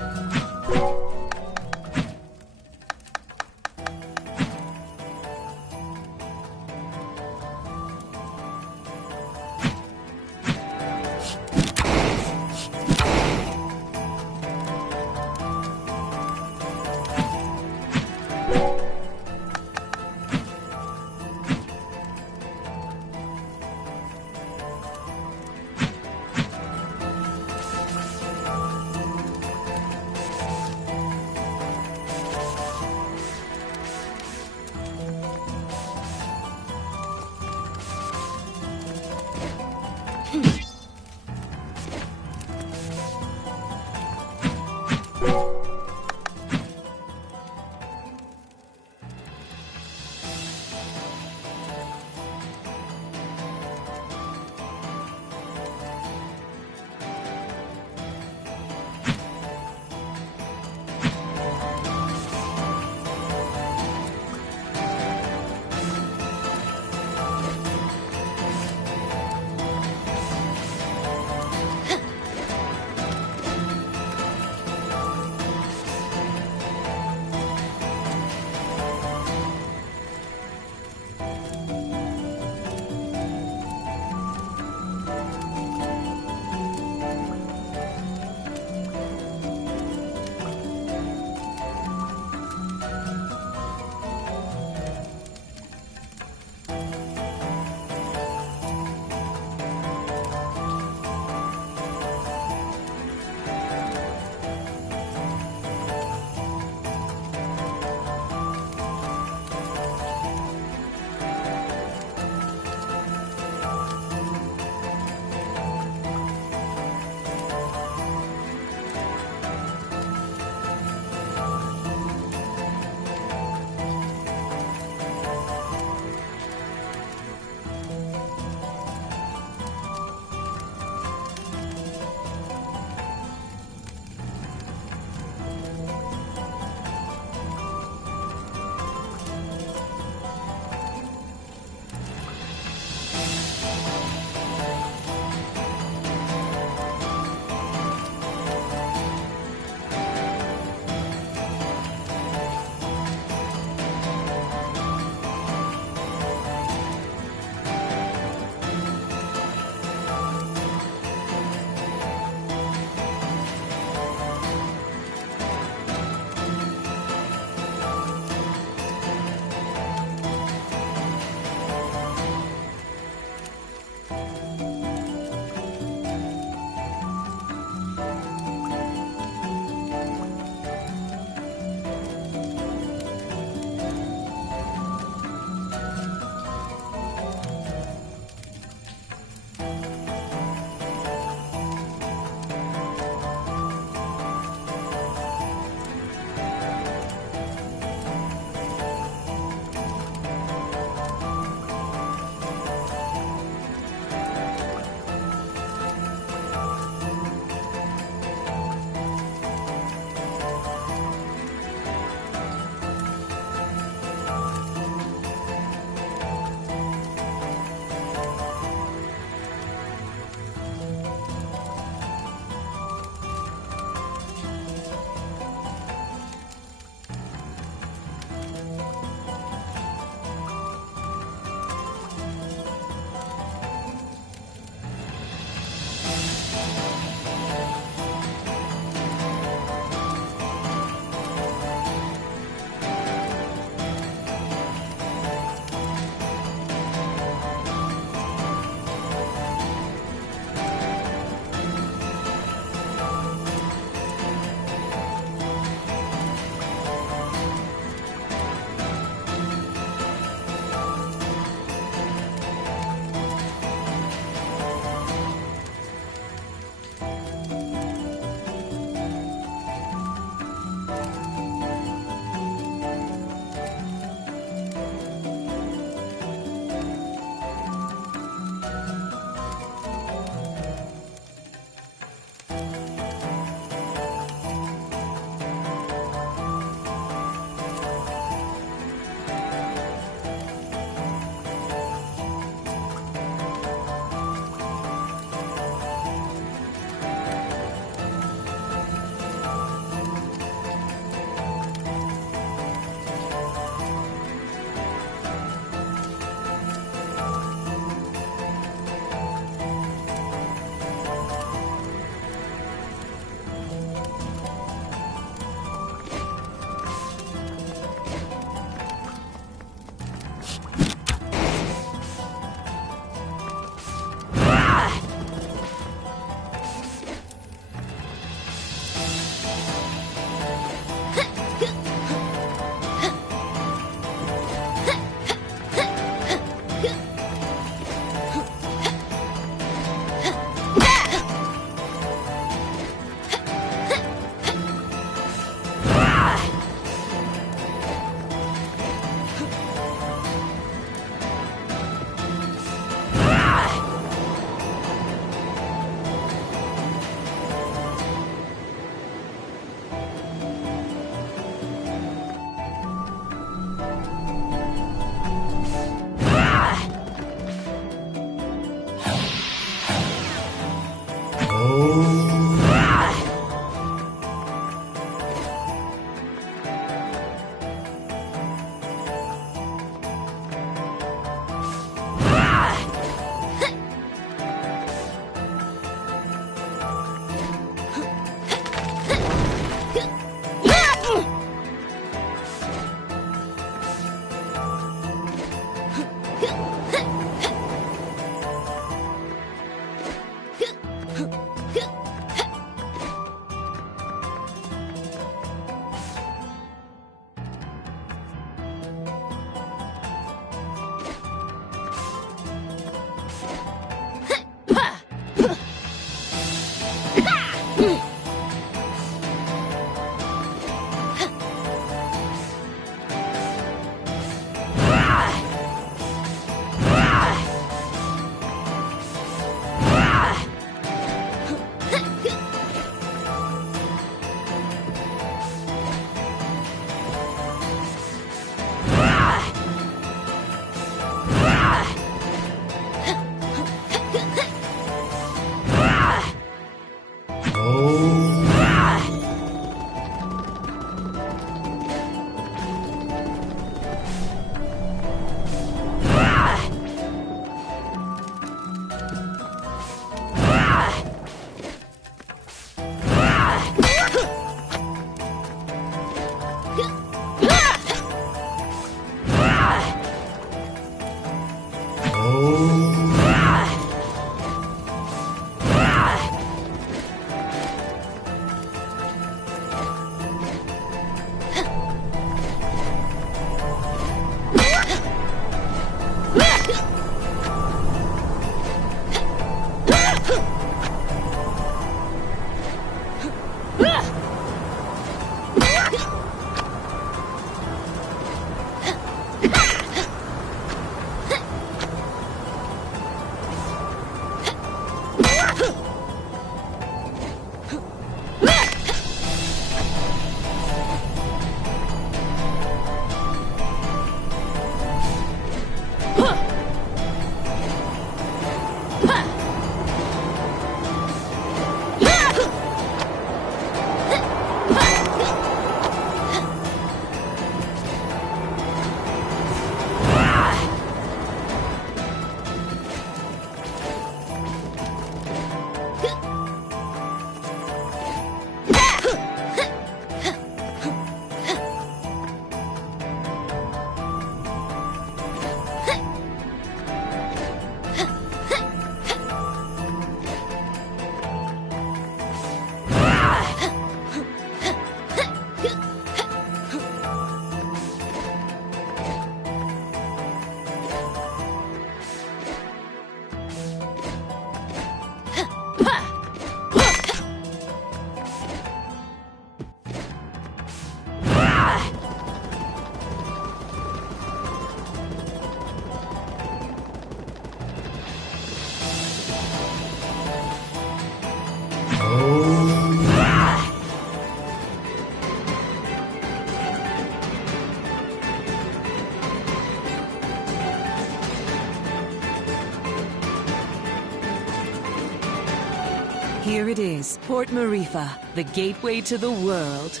Here it is, Port Marifa, the gateway to the world.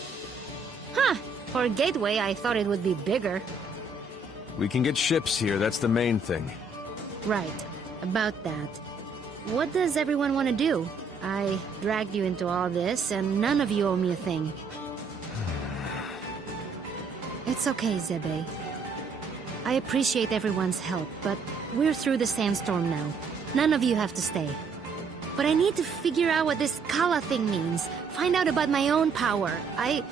Huh. For a gateway, I thought it would be bigger. We can get ships here, that's the main thing. Right. About that. What does everyone want to do? I dragged you into all this, and none of you owe me a thing. It's okay, Zebe. I appreciate everyone's help, but we're through the sandstorm now. None of you have to stay. But I need to figure out what this Kala thing means. Find out about my own power. I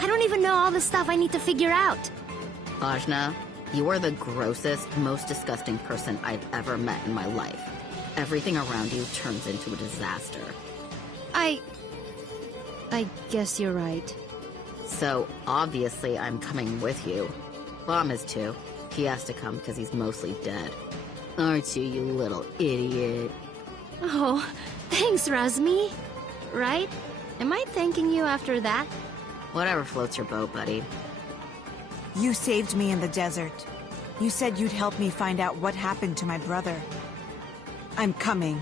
don't even know all the stuff I need to figure out. Ajna, you are the grossest, most disgusting person I've ever met in my life. Everything around you turns into a disaster. I guess you're right. So, obviously I'm coming with you. Bom is too. He has to come because he's mostly dead. Aren't you, you little idiot? Oh, thanks, Razmi. Right? Am I thanking you after that? Whatever floats your boat, buddy. You saved me in the desert. You said you'd help me find out what happened to my brother. I'm coming.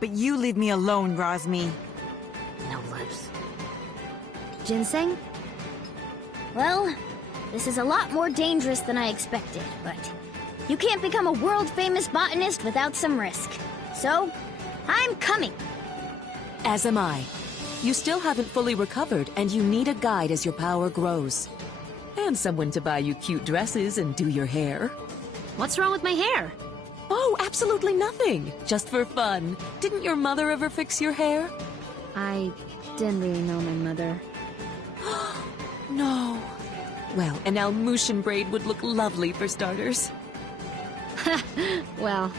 But you leave me alone, Rosmi. No lips. Ginseng? Well, this is a lot more dangerous than I expected, but you can't become a world-famous botanist without some risk. So, I'm coming. As am I. You still haven't fully recovered, and you need a guide as your power grows. And someone to buy you cute dresses and do your hair. What's wrong with my hair? Oh, absolutely nothing. Just for fun. Didn't your mother ever fix your hair? I didn't really know my mother. No. Well, an Almushan braid would look lovely for starters. Well,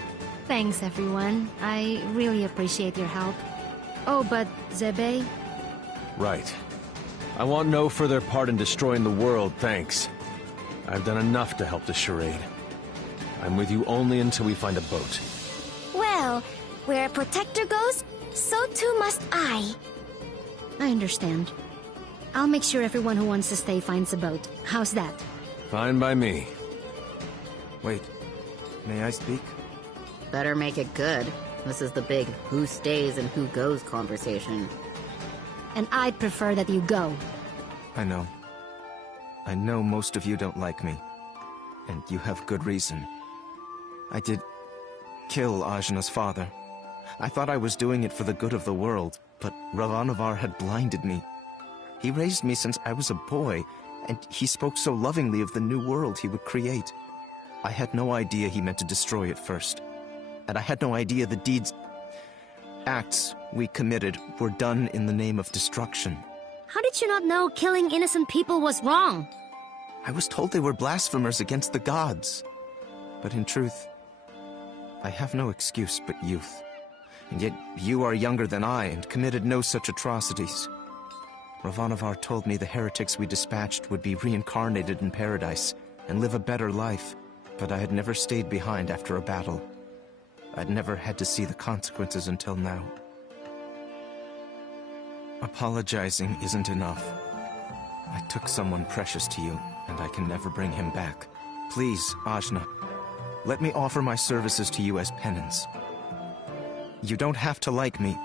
thanks everyone. I really appreciate your help. Oh, but Zebe? Right. I want no further part in destroying the world, thanks. I've done enough to help the charade. I'm with you only until we find a boat. Well, where a protector goes, so too must I. I understand. I'll make sure everyone who wants to stay finds a boat. How's that? Fine by me. Wait, may I speak? Better make it good. This is the big who stays and who goes conversation. And I'd prefer that you go. I know. I know most of you don't like me. And you have good reason. I did kill Ajna's father. I thought I was doing it for the good of the world, but Ravanavar had blinded me. He raised me since I was a boy, and he spoke so lovingly of the new world he would create. I had no idea he meant to destroy it first. And I had no idea the acts we committed were done in the name of destruction. How did you not know killing innocent people was wrong? I was told they were blasphemers against the gods. But in truth, I have no excuse but youth. And yet you are younger than I and committed no such atrocities. Ravanavar told me the heretics we dispatched would be reincarnated in paradise and live a better life, but I had never stayed behind after a battle. I'd never had to see the consequences until now. Apologizing isn't enough. I took someone precious to you, and I can never bring him back. Please, Ajna, let me offer my services to you as penance. You don't have to like me.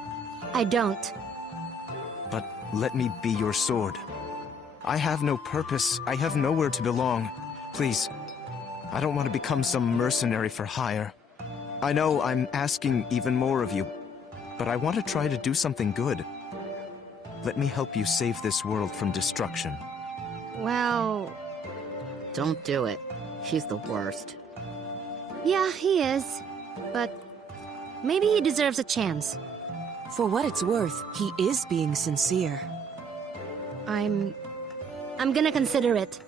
I don't. But let me be your sword. I have no purpose. I have nowhere to belong. Please, I don't want to become some mercenary for hire. I know I'm asking even more of you, but I want to try to do something good. Let me help you save this world from destruction. Well... Don't do it. He's the worst. Yeah, he is. But maybe he deserves a chance. For what it's worth, he is being sincere. I'm gonna consider it.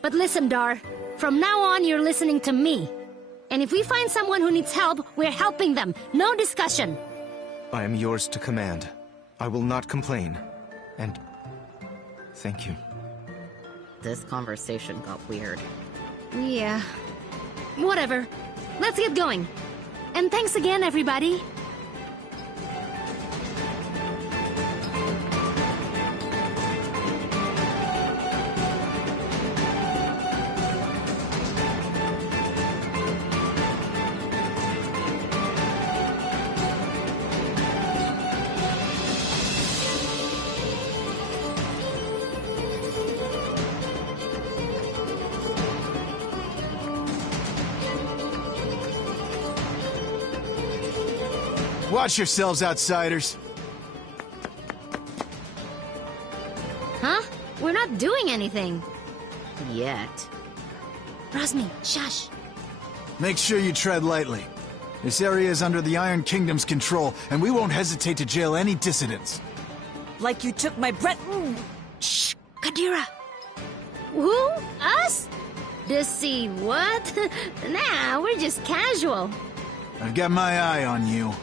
But listen, Dar. From now on, you're listening to me. And if we find someone who needs help, we're helping them. No discussion. I am yours to command. I will not complain. And thank you. This conversation got weird. Yeah. Whatever. Let's get going. And thanks again, everybody. Watch yourselves, outsiders. Huh? We're not doing anything. Yet. Rosmi, shush. Make sure you tread lightly. This area is under the Iron Kingdom's control, and we won't hesitate to jail any dissidents. Like you took my breath. Shh, Kadira. Who? Us? Deceive what? Nah, we're just casual. I've got my eye on you.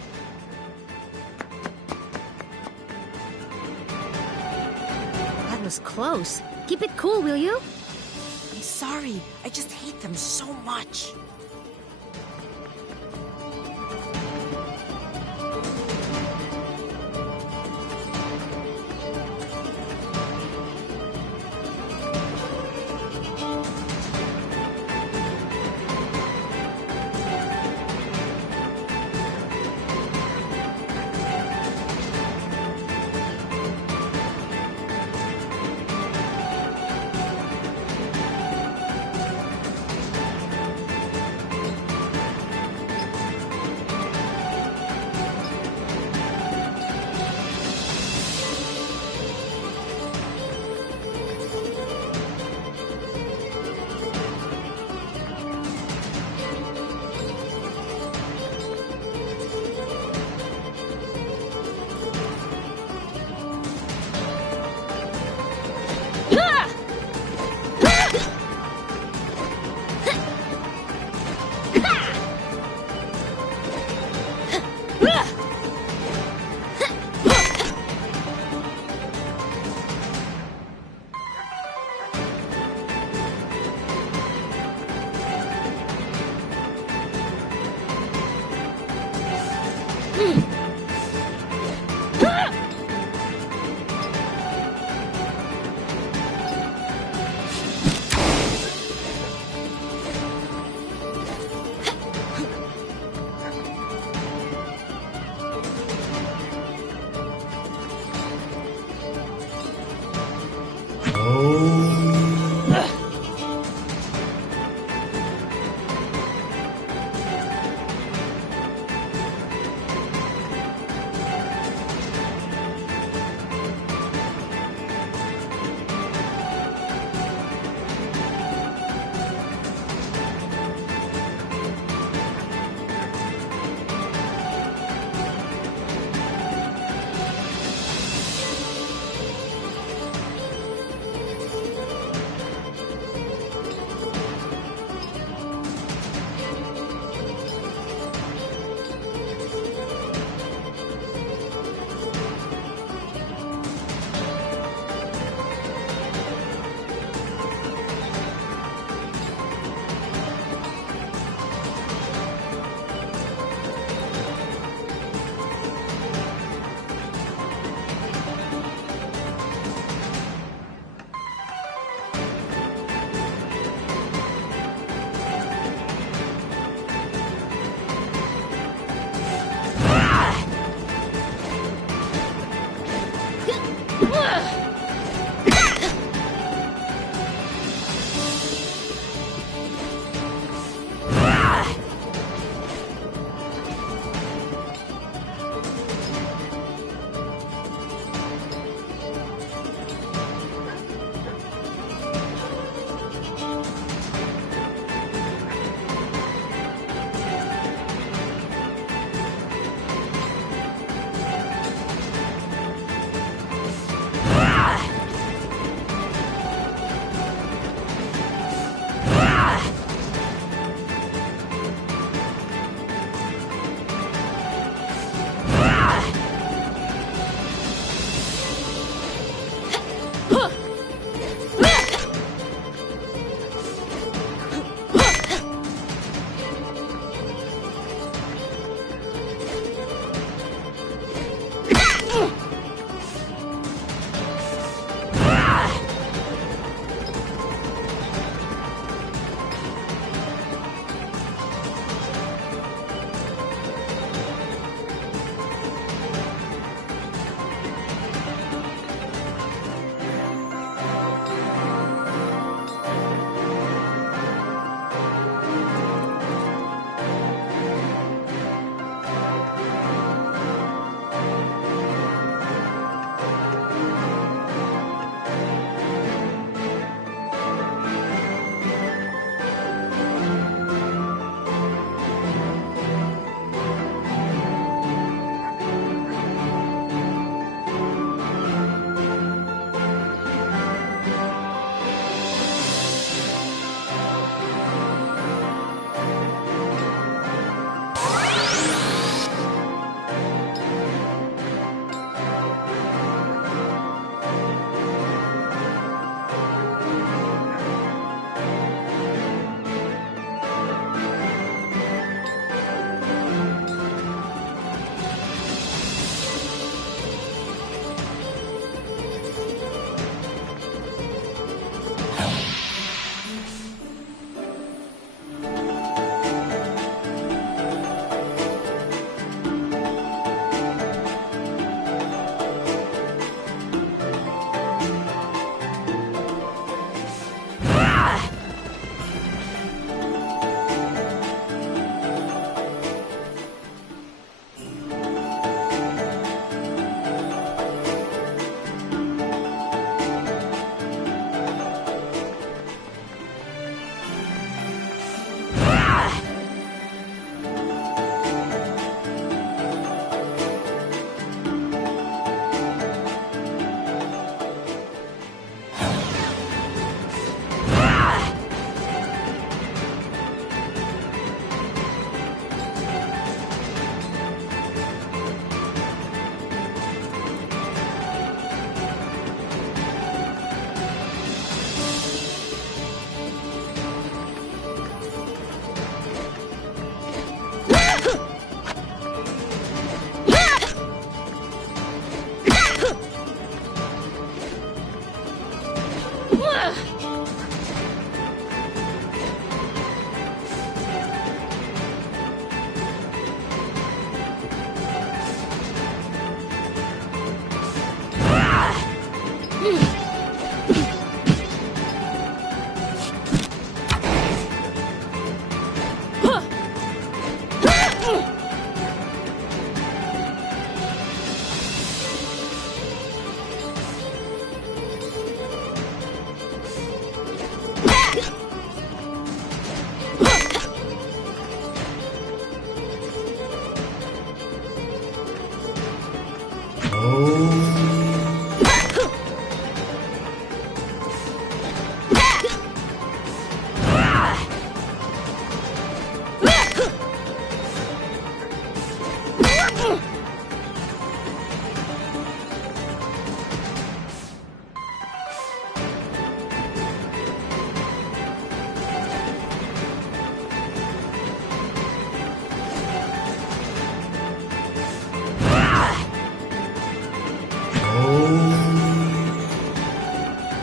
That was close. Keep it cool, will you? I'm sorry. I just hate them so much.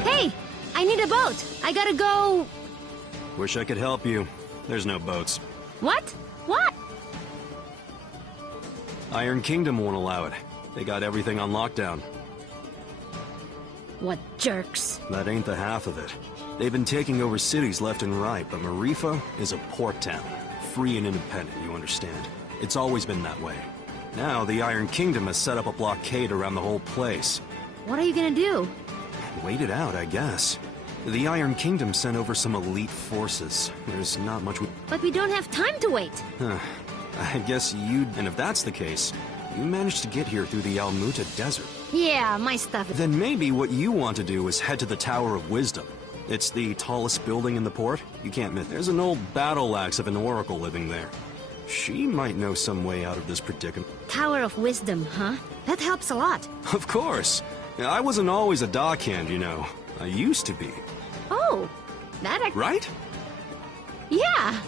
Hey, I need a boat. I gotta go. Wish I could help you. There's no boats. What? What? Iron Kingdom won't allow it. They got everything on lockdown. What jerks. That ain't the half of it. They've been taking over cities left and right, but Marifa is a port town. Free and independent, you understand. It's always been that way. Now, the Iron Kingdom has set up a blockade around the whole place. What are you gonna do? Wait it out, I guess. The Iron Kingdom sent over some elite forces. There's not much we... But we don't have time to wait. I guess you... And if that's the case, you managed to get here through the Almuta Desert. Yeah, my stuff. Then maybe what you want to do is head to the Tower of Wisdom. It's the tallest building in the port. You can't miss. There's an old battle axe of an oracle living there. She might know some way out of this predicament. Tower of Wisdom, huh? That helps a lot. Of course. I wasn't always a dockhand, you know. I used to be. Oh, Right? Yeah.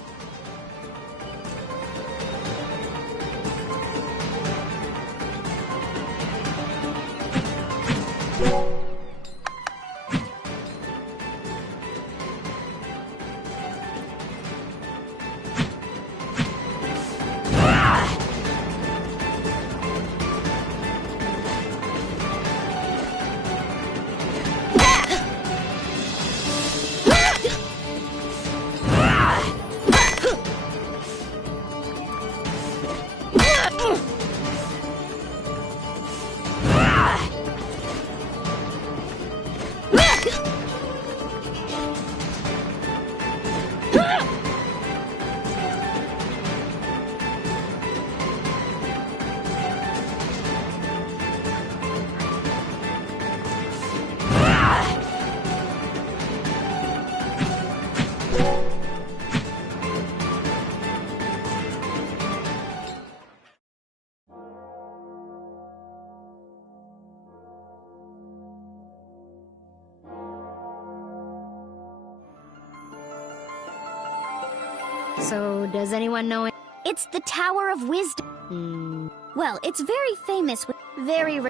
So, does anyone know it? It's the Tower of Wisdom. Well, it's very famous with very...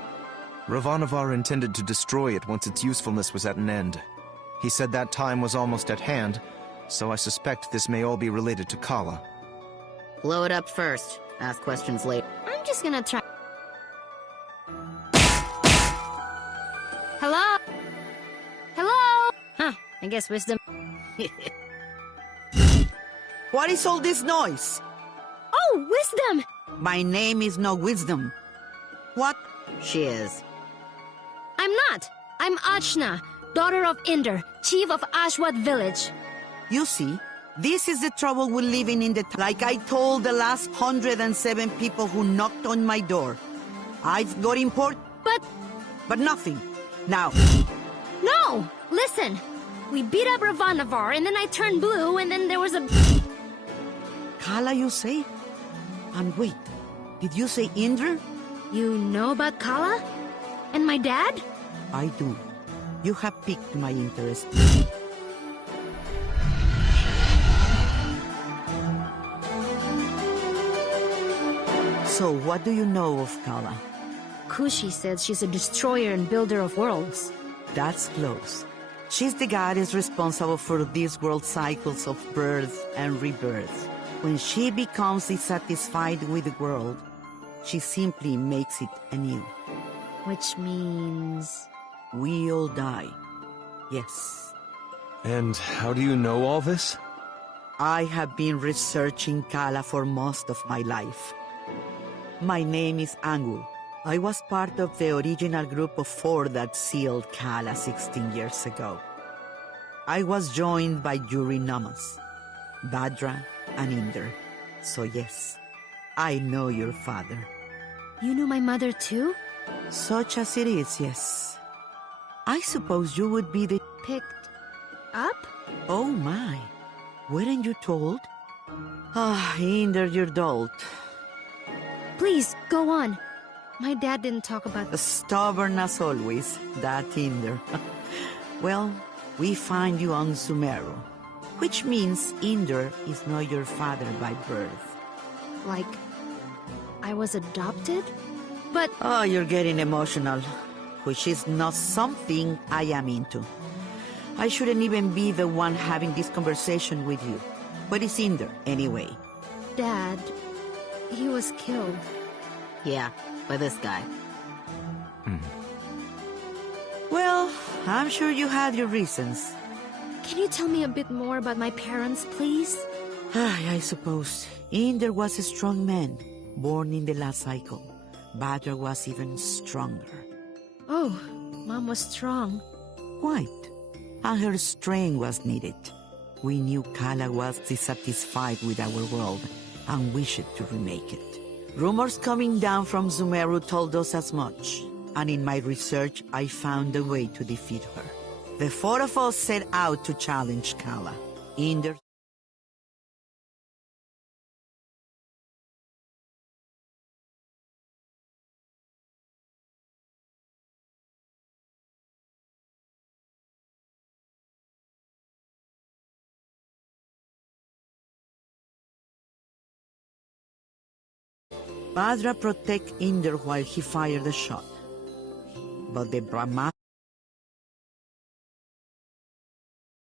Ravanavar intended to destroy it once its usefulness was at an end. He said that time was almost at hand, so I suspect this may all be related to Kala. Blow it up first. Ask questions later. I'm just gonna try. Hello? Hello? Huh, I guess Wisdom. What is all this noise? Oh, Wisdom! My name is no Wisdom. What? She is. I'm not. I'm Ajna, daughter of Inder, chief of Ashwat village. You see, this is the trouble with living in the... Like I told the last 107 people who knocked on my door. I've got important... But nothing. Now. No! Listen! We beat up Ravanavar, and then I turned blue, and then there was a... Kala, you say? And wait, did you say Indra? You know about Kala? And my dad? I do. You have piqued my interest. So, what do you know of Kala? Kushi said she's a destroyer and builder of worlds. That's close. She's the goddess responsible for these world cycles of birth and rebirth. When she becomes dissatisfied with the world, she simply makes it anew. Which means... we all die. Yes. And how do you know all this? I have been researching Kala for most of my life. My name is Angul. I was part of the original group of 4 that sealed Kala 16 years ago. I was joined by Yuri Namas, Badra, and Inder. So yes, I know your father. You knew my mother too? Such as it is, yes. I suppose you would be the... Picked up? Oh my. Weren't you told? Ah, Inder, your dolt. Please, go on. My dad didn't talk about this. Stubborn as always, that Inder. Well, we find you on Sumeru, which means Inder is not your father by birth. Like, I was adopted? But... Oh, you're getting emotional, which is not something I am into. I shouldn't even be the one having this conversation with you. But it's Inder, anyway. Dad, he was killed. Yeah, by this guy. Well, I'm sure you had your reasons. Can you tell me a bit more about my parents, please? I suppose. Inder was a strong man, born in the last cycle. Badra was even stronger. Oh, Mom was strong. Quite. And her strength was needed. We knew Kala was dissatisfied with our world and wished to remake it. Rumors coming down from Sumeru told us as much, and in my research I found a way to defeat her. The four of us set out to challenge Kala. Inder Badra protect Inder while he fired the shot. But the Brahma